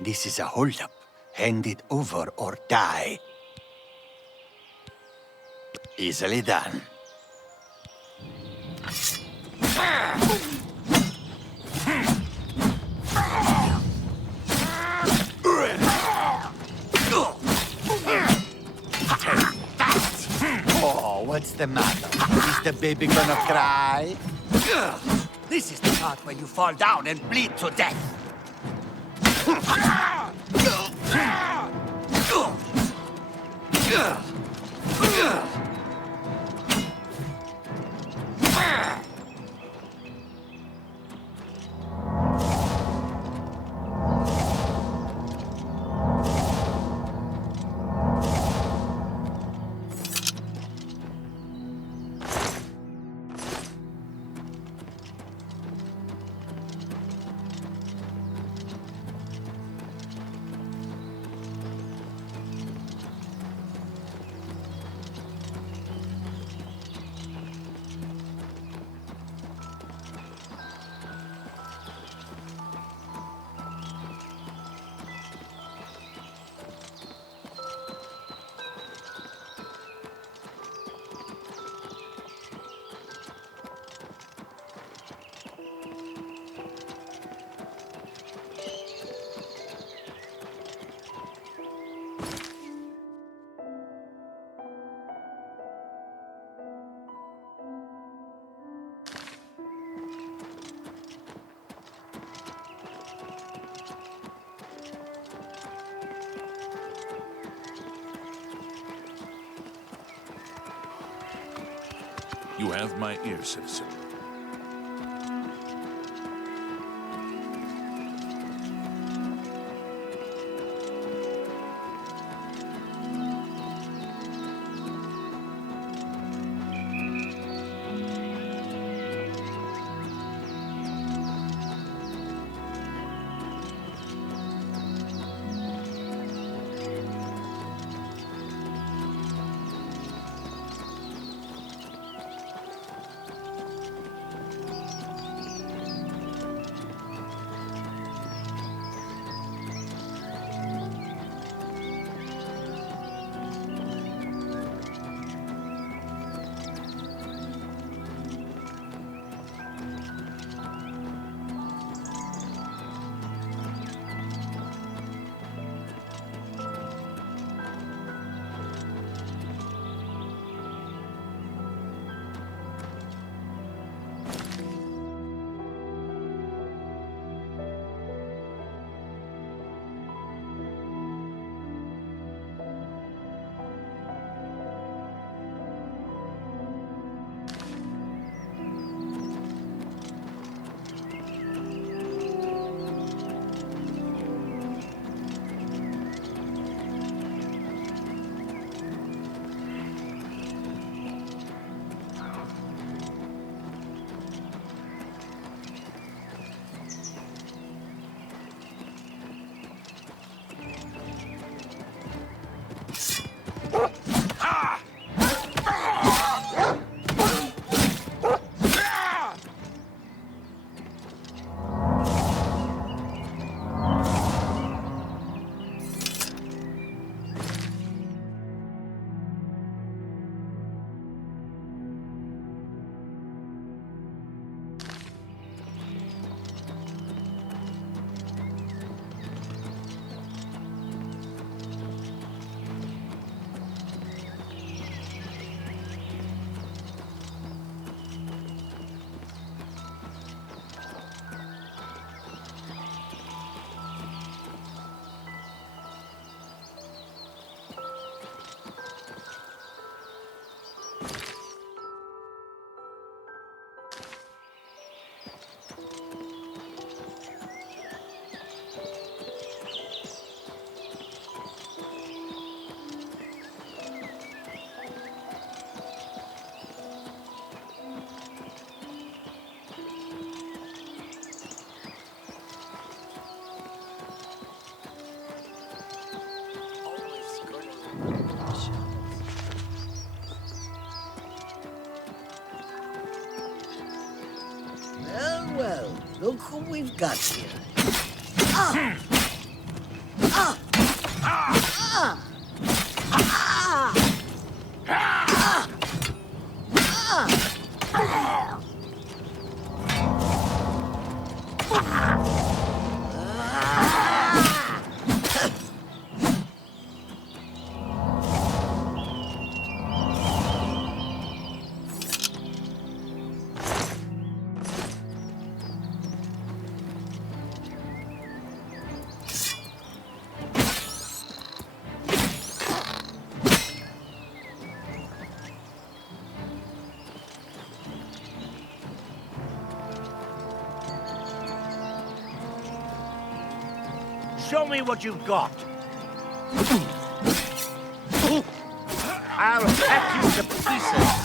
This is a holdup. Hand it over or die. Easily done. Oh, what's the matter? Is the baby gonna cry? This is the part where you fall down and bleed to death. You have my ear, citizen. Well, well, look who we've got here. Show me what you've got. I'll hack you to pieces.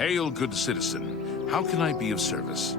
Hail, good citizen. How can I be of service?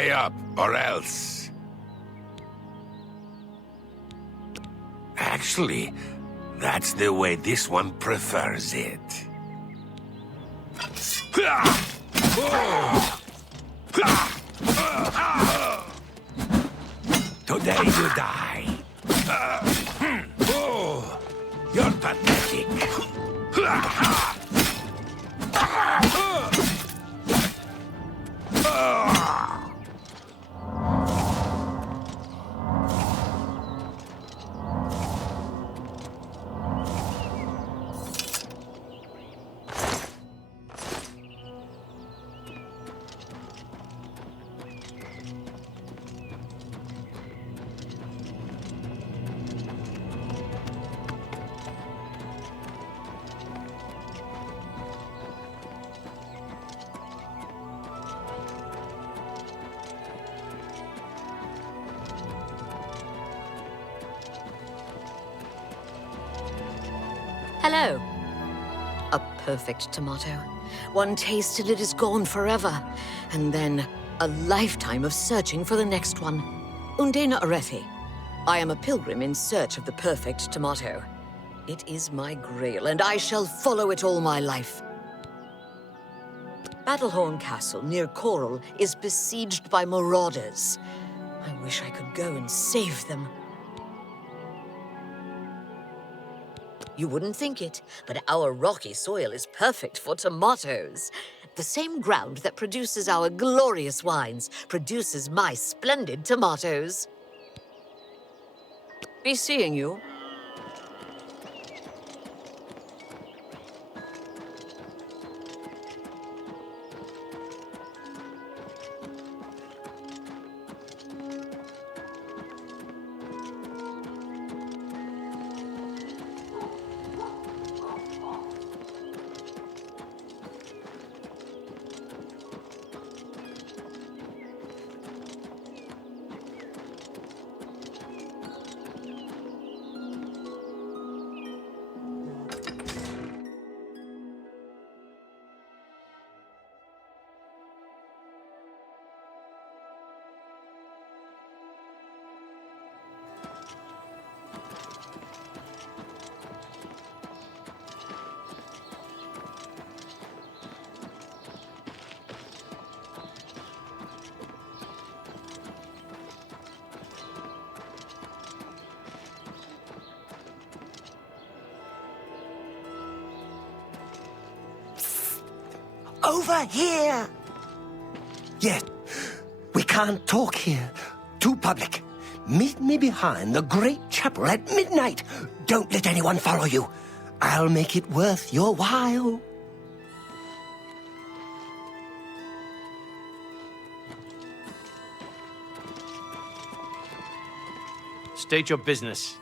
Pay up, or else. Actually, that's the way this one prefers it. Today you die. You're pathetic. Hello. A perfect tomato. One taste and it is gone forever. And then a lifetime of searching for the next one. Undena Arethi. I am a pilgrim in search of the perfect tomato. It is my grail, and I shall follow it all my life. Battlehorn Castle near Coral is besieged by marauders. I wish I could go and save them. You wouldn't think it, but our rocky soil is perfect for tomatoes. The same ground that produces our glorious wines produces my splendid tomatoes. Be seeing you. Over here! Yes, we can't talk here. Too public. Meet me behind the great chapel at midnight. Don't let anyone follow you. I'll make it worth your while. State your business.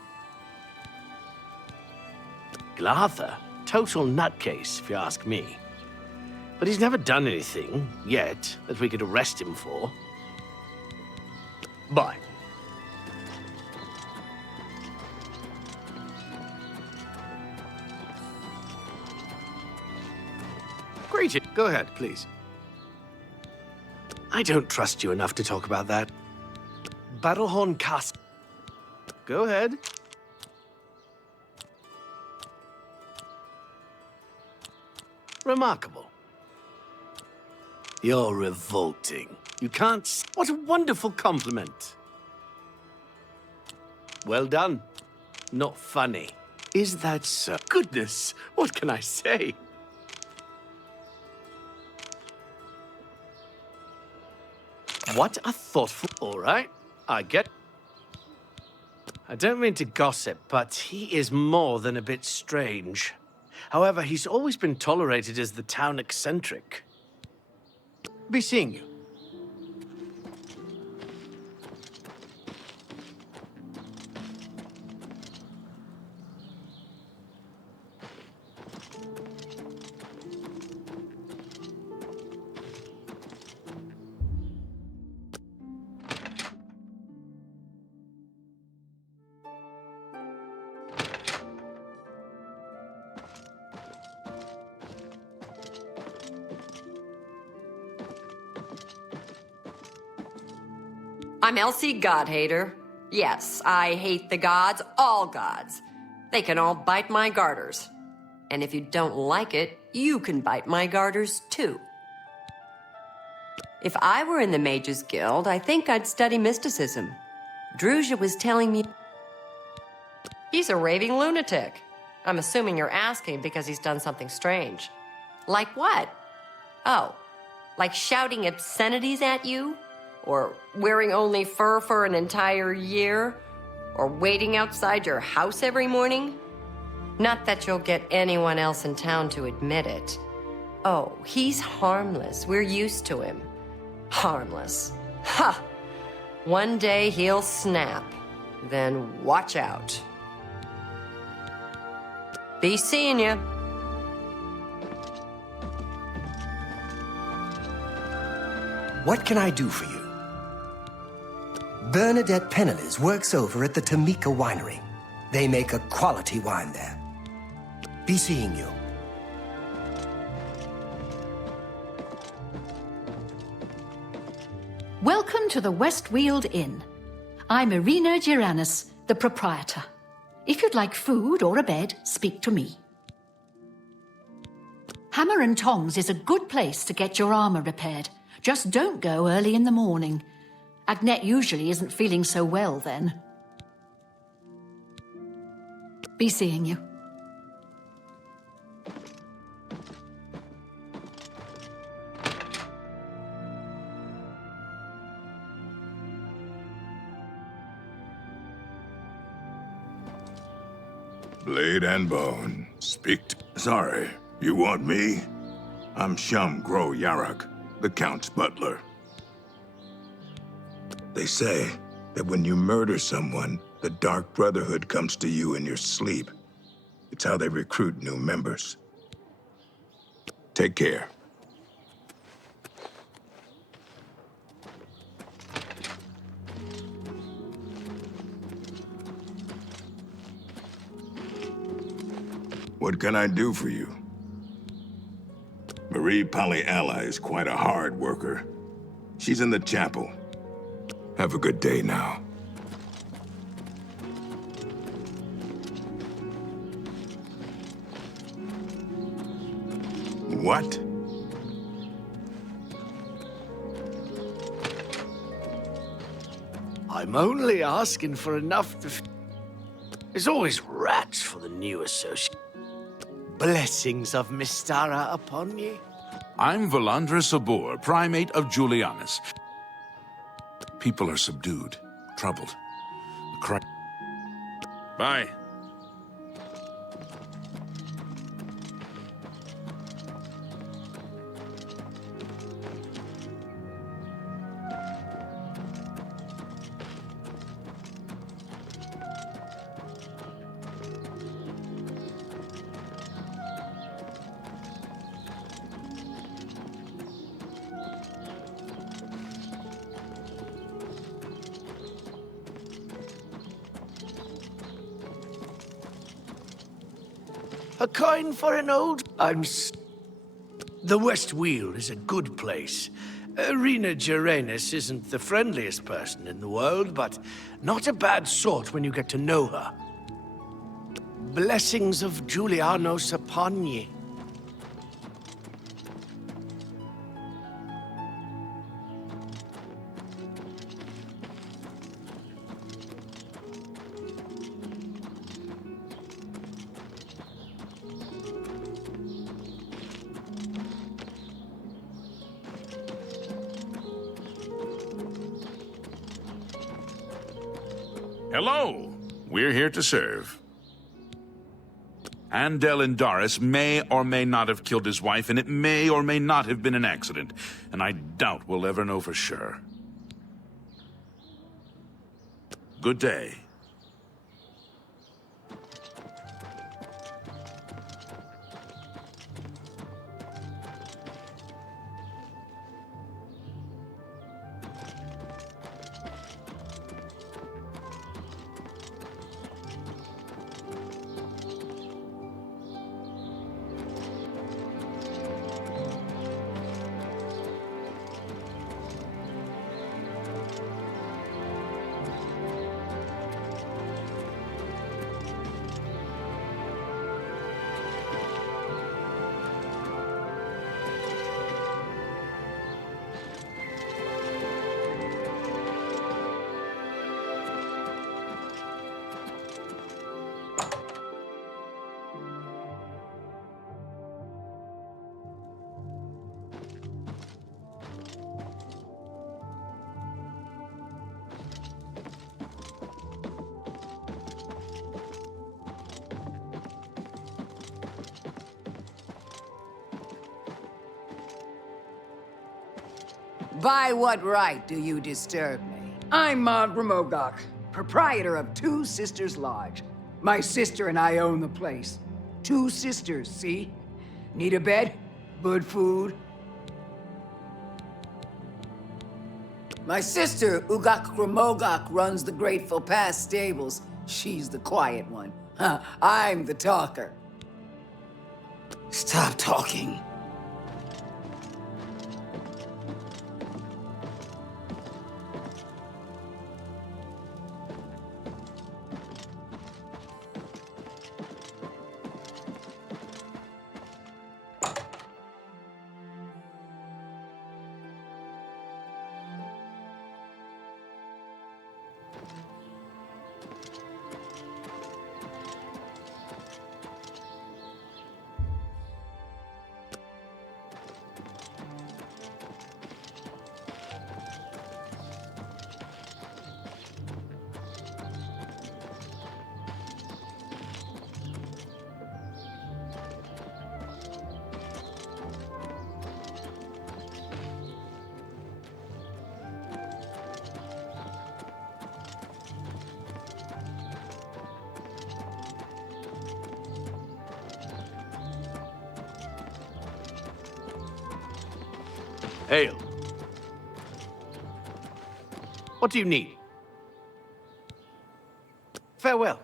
Glartha? Total nutcase, if you ask me. But he's never done anything, yet, that we could arrest him for. Bye. Greeting. Go ahead, please. I don't trust you enough to talk about that. Battlehorn Castle. Go ahead. Remarkable. You're revolting. You can't... What a wonderful compliment. Well done. Not funny. Is that so? Goodness, what can I say? What a thoughtful... All right, I get... I don't mean to gossip, but he is more than a bit strange. However, he's always been tolerated as the town eccentric. Be seeing you. I'm Elsie Godhater. Yes, I hate the gods, all gods. They can all bite my garters. And if you don't like it, you can bite my garters too. If I were in the Mages Guild, I think I'd study mysticism. Druzhia was telling me... He's a raving lunatic. I'm assuming you're asking because he's done something strange. Like what? Oh, like shouting obscenities at you? Or wearing only fur for an entire year? Or waiting outside your house every morning? Not that you'll get anyone else in town to admit it. Oh, he's harmless. We're used to him. Harmless. Ha! One day he'll snap. Then watch out. Be seeing ya. What can I do for you? Bernadette Pennelis works over at the Tamika Winery. They make a quality wine there. Be seeing you. Welcome to the Westweald Inn. I'm Irina Giranus, the proprietor. If you'd like food or a bed, speak to me. Hammer and Tongs is a good place to get your armor repaired. Just don't go early in the morning. Agnette usually isn't feeling so well then. Be seeing you. Blade and bone. Sorry, you want me? I'm Shum Gro Yarak, the Count's butler. They say that when you murder someone, the Dark Brotherhood comes to you in your sleep. It's how they recruit new members. Take care. What can I do for you? Marie Polyala is quite a hard worker. She's in the chapel. Have a good day now. What? I'm only asking for enough to... There's always rats for the new associate. Blessings of Mystara upon ye. I'm Valandra Sabor, primate of Julianus. People are subdued, troubled. Bye. A coin for an old... The Westweald is a good place. Irina Giranus isn't the friendliest person in the world, but not a bad sort when you get to know her. Blessings of Julianos upon ye. Hello. We're here to serve. Andel Indaris may or may not have killed his wife, and it may or may not have been an accident. And I doubt we'll ever know for sure. Good day. By what right do you disturb me? I'm Maud Ramogok, proprietor of Two Sisters Lodge. My sister and I own the place. Two sisters, see? Need a bed? Good food? My sister, Ugak Ramogok, runs the Grateful Pass stables. She's the quiet one. I'm the talker. Stop talking. Hail. What do you need? Farewell.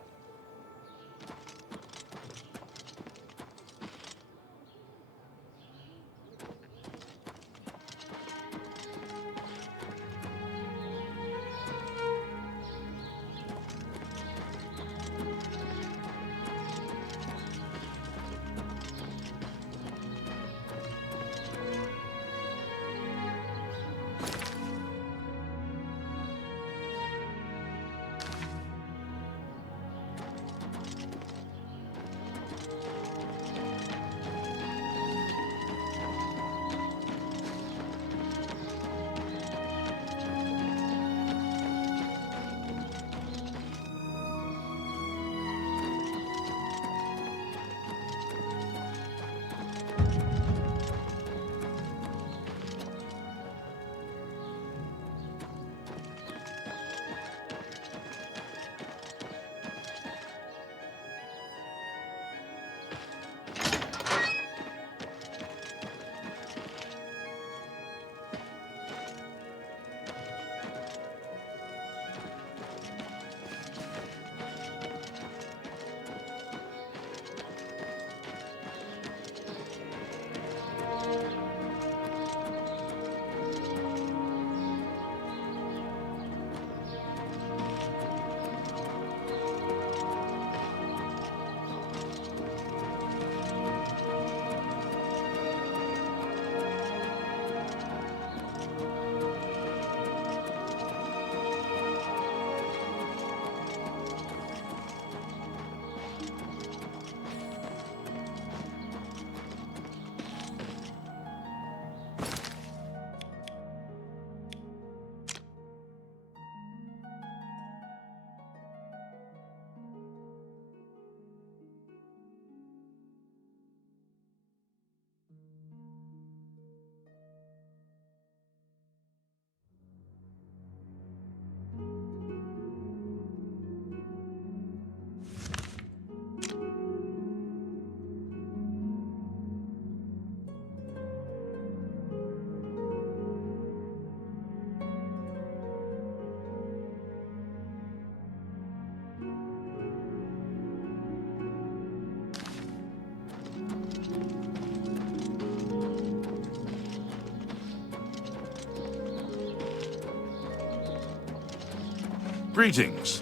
Greetings.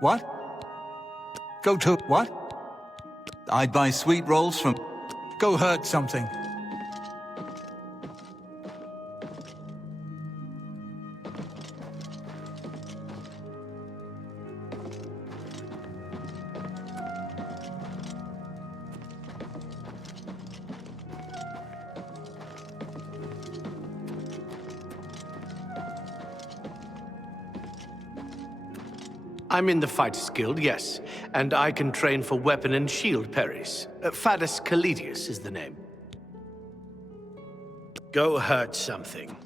What? Go to what? I'd buy sweet rolls from... Go hurt something. I'm in the Fighters Guild, yes, and I can train for weapon and shield parries. Fadus Calidius is the name. Go hurt something.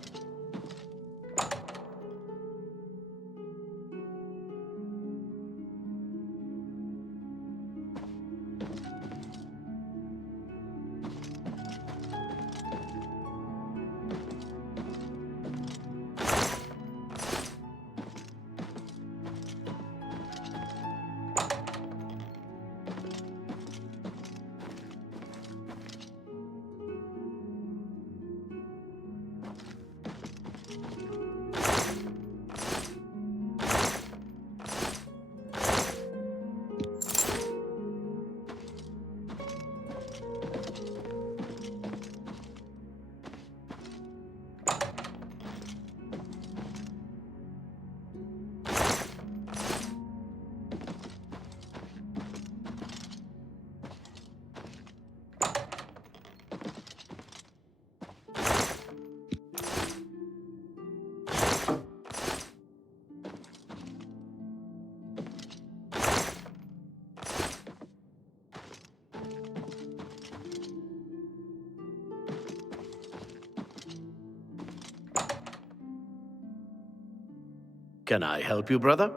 Can I help you, brother?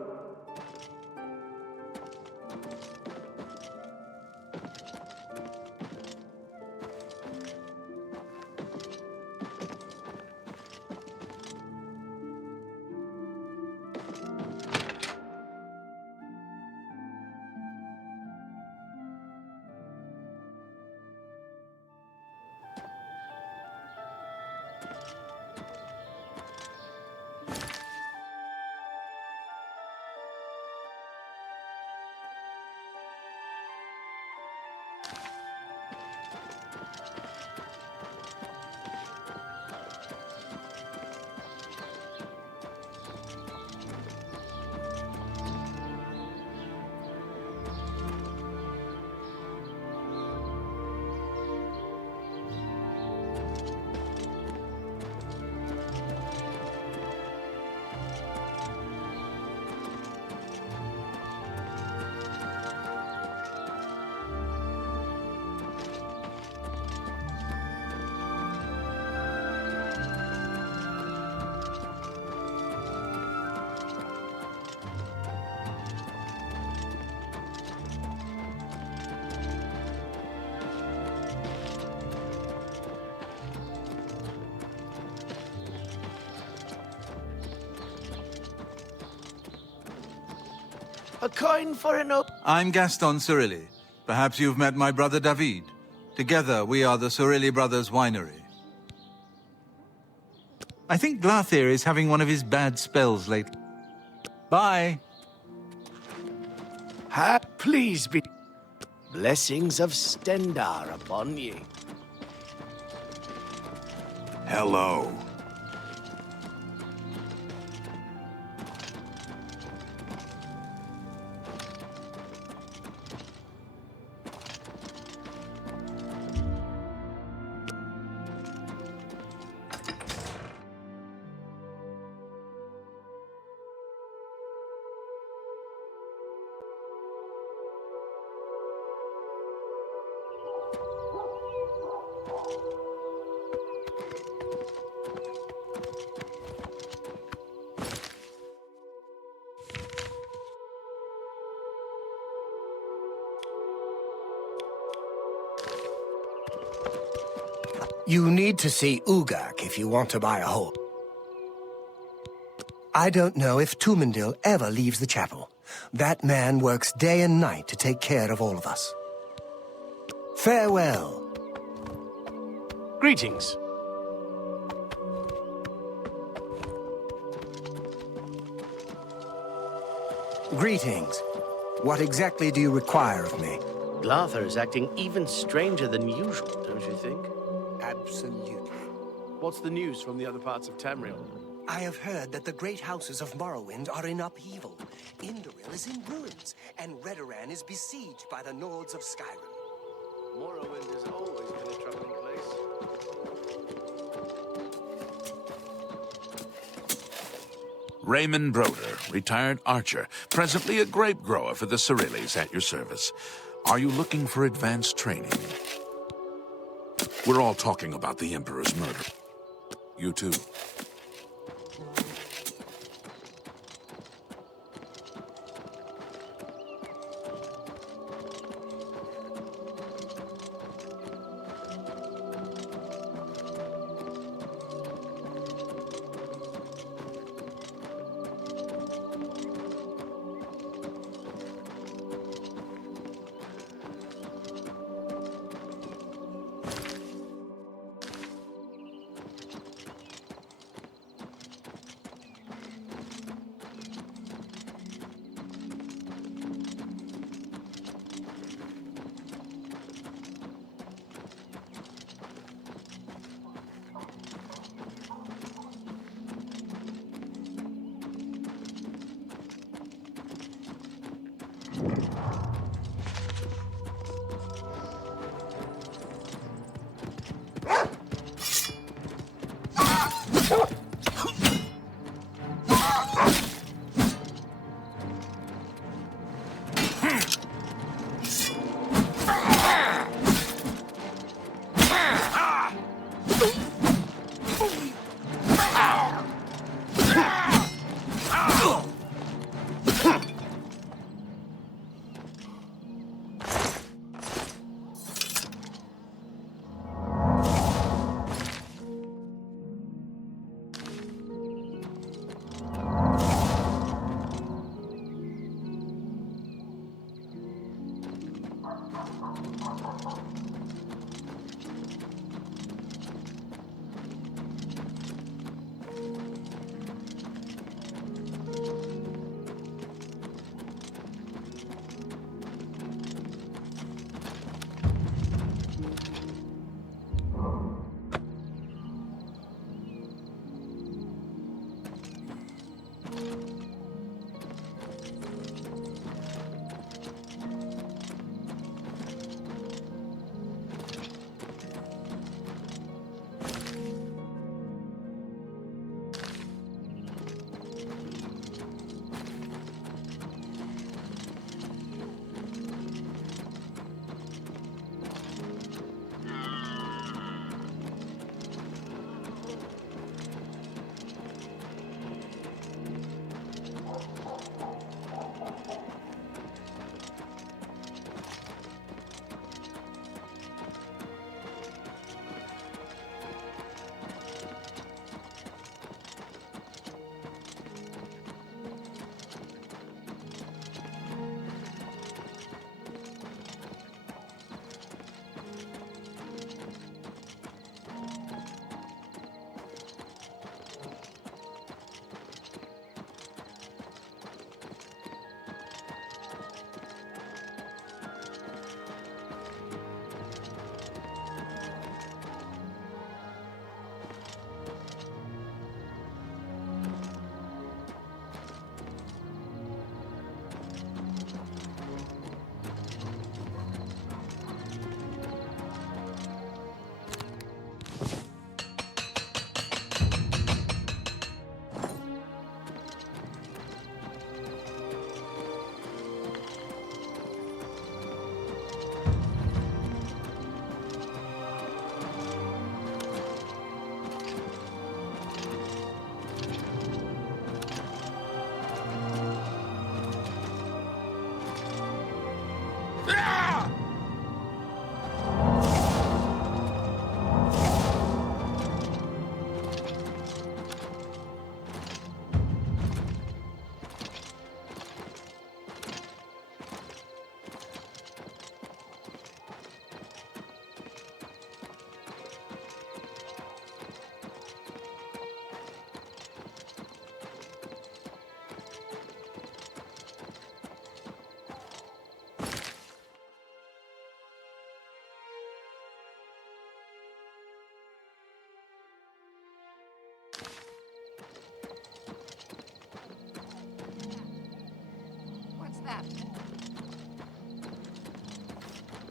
A coin for an I'm Gaston Cirilli. Perhaps you've met my brother David. Together, we are the Cirilli Brothers Winery. I think Glarthir is having one of his bad spells lately. Bye. Please be... Blessings of Stendar upon ye. Hello. You need to see Ugak if you want to buy a horse. I don't know if Tumendil ever leaves the chapel. That man works day and night to take care of all of us. Farewell. Greetings. Greetings. What exactly do you require of me? Glarthir is acting even stranger than usual, don't you think? Absolutely. What's the news from the other parts of Tamriel? I have heard that the great houses of Morrowind are in upheaval. Indoril is in ruins, and Redoran is besieged by the Nords of Skyrim. Morrowind has always been a troubling place. Raymond Broder, retired archer, presently a grape grower for the Cyrilles, at your service. Are you looking for advanced training? We're all talking about the Emperor's murder. You too.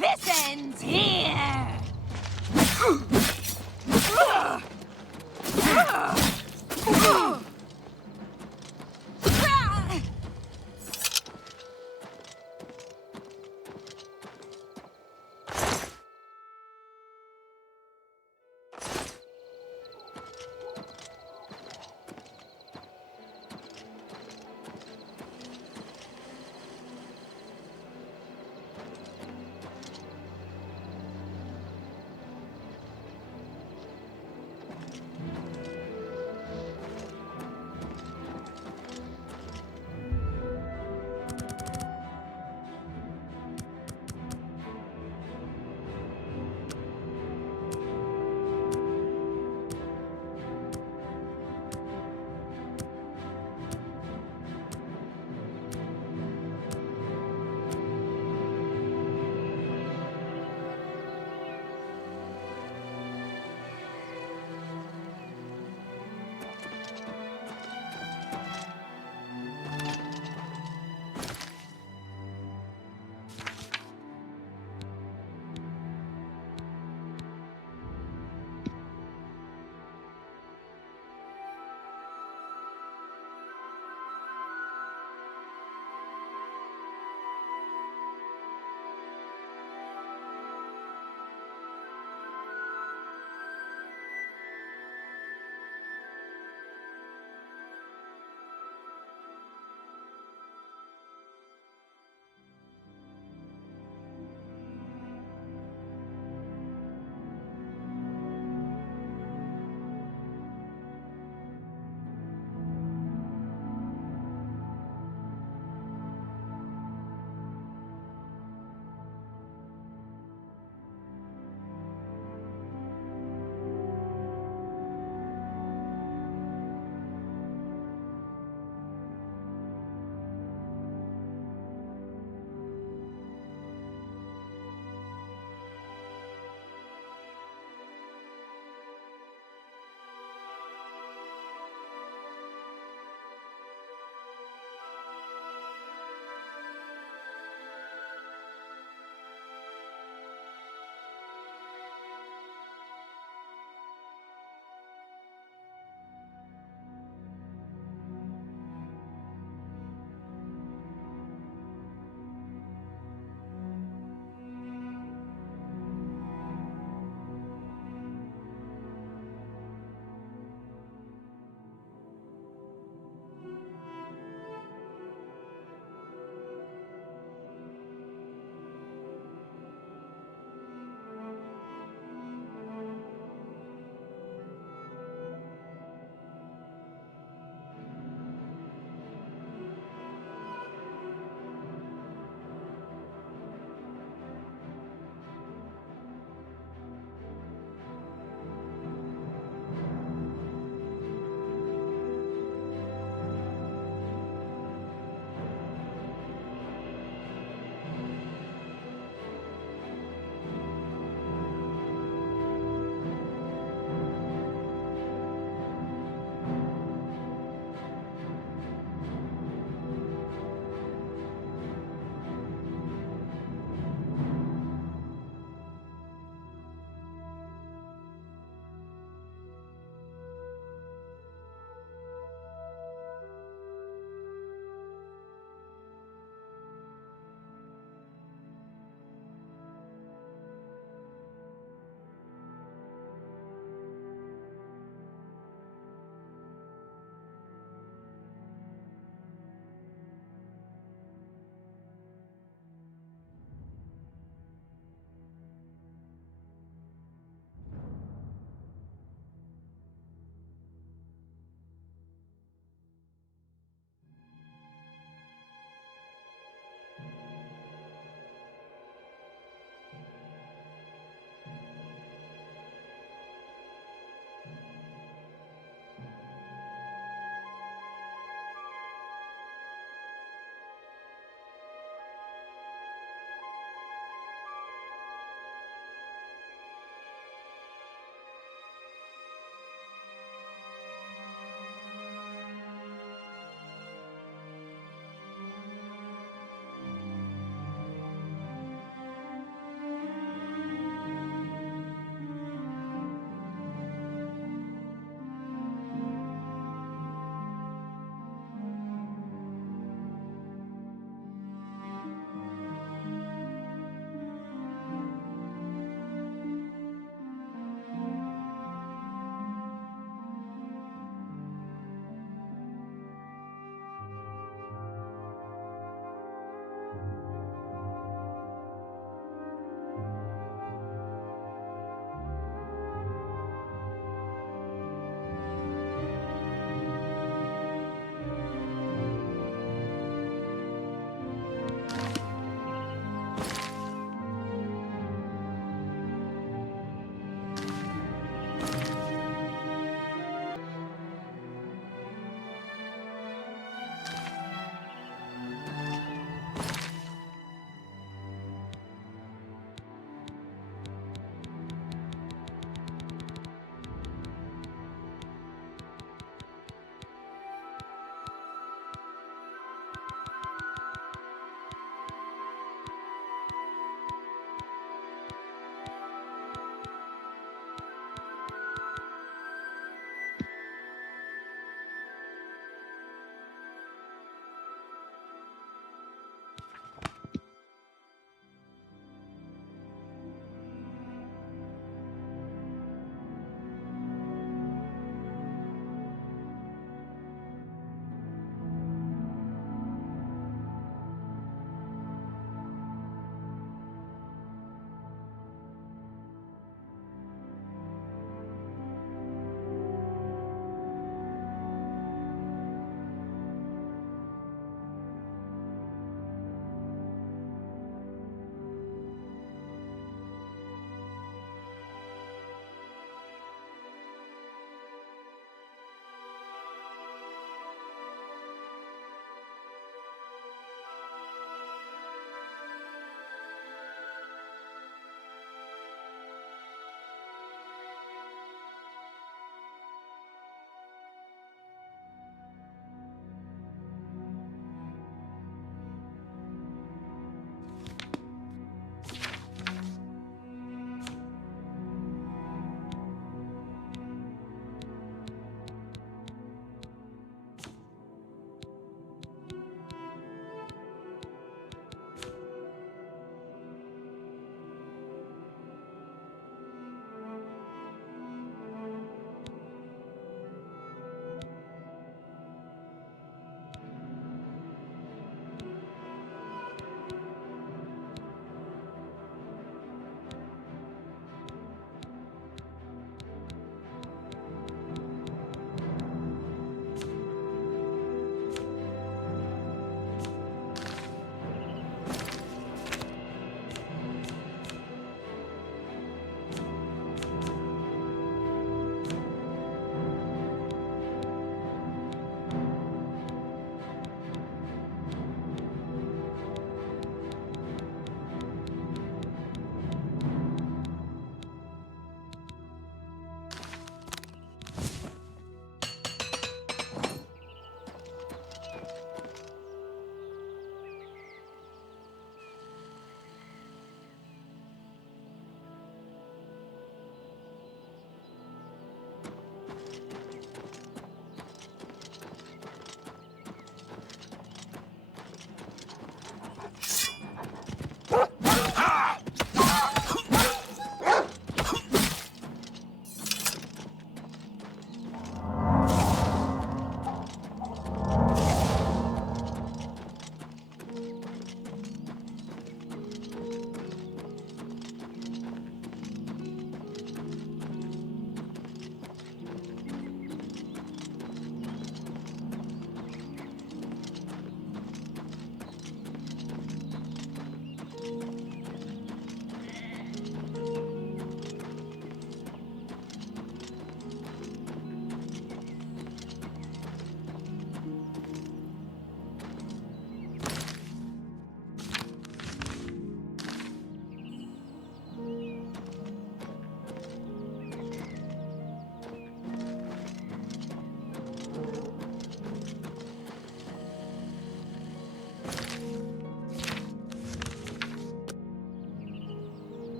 This ends here!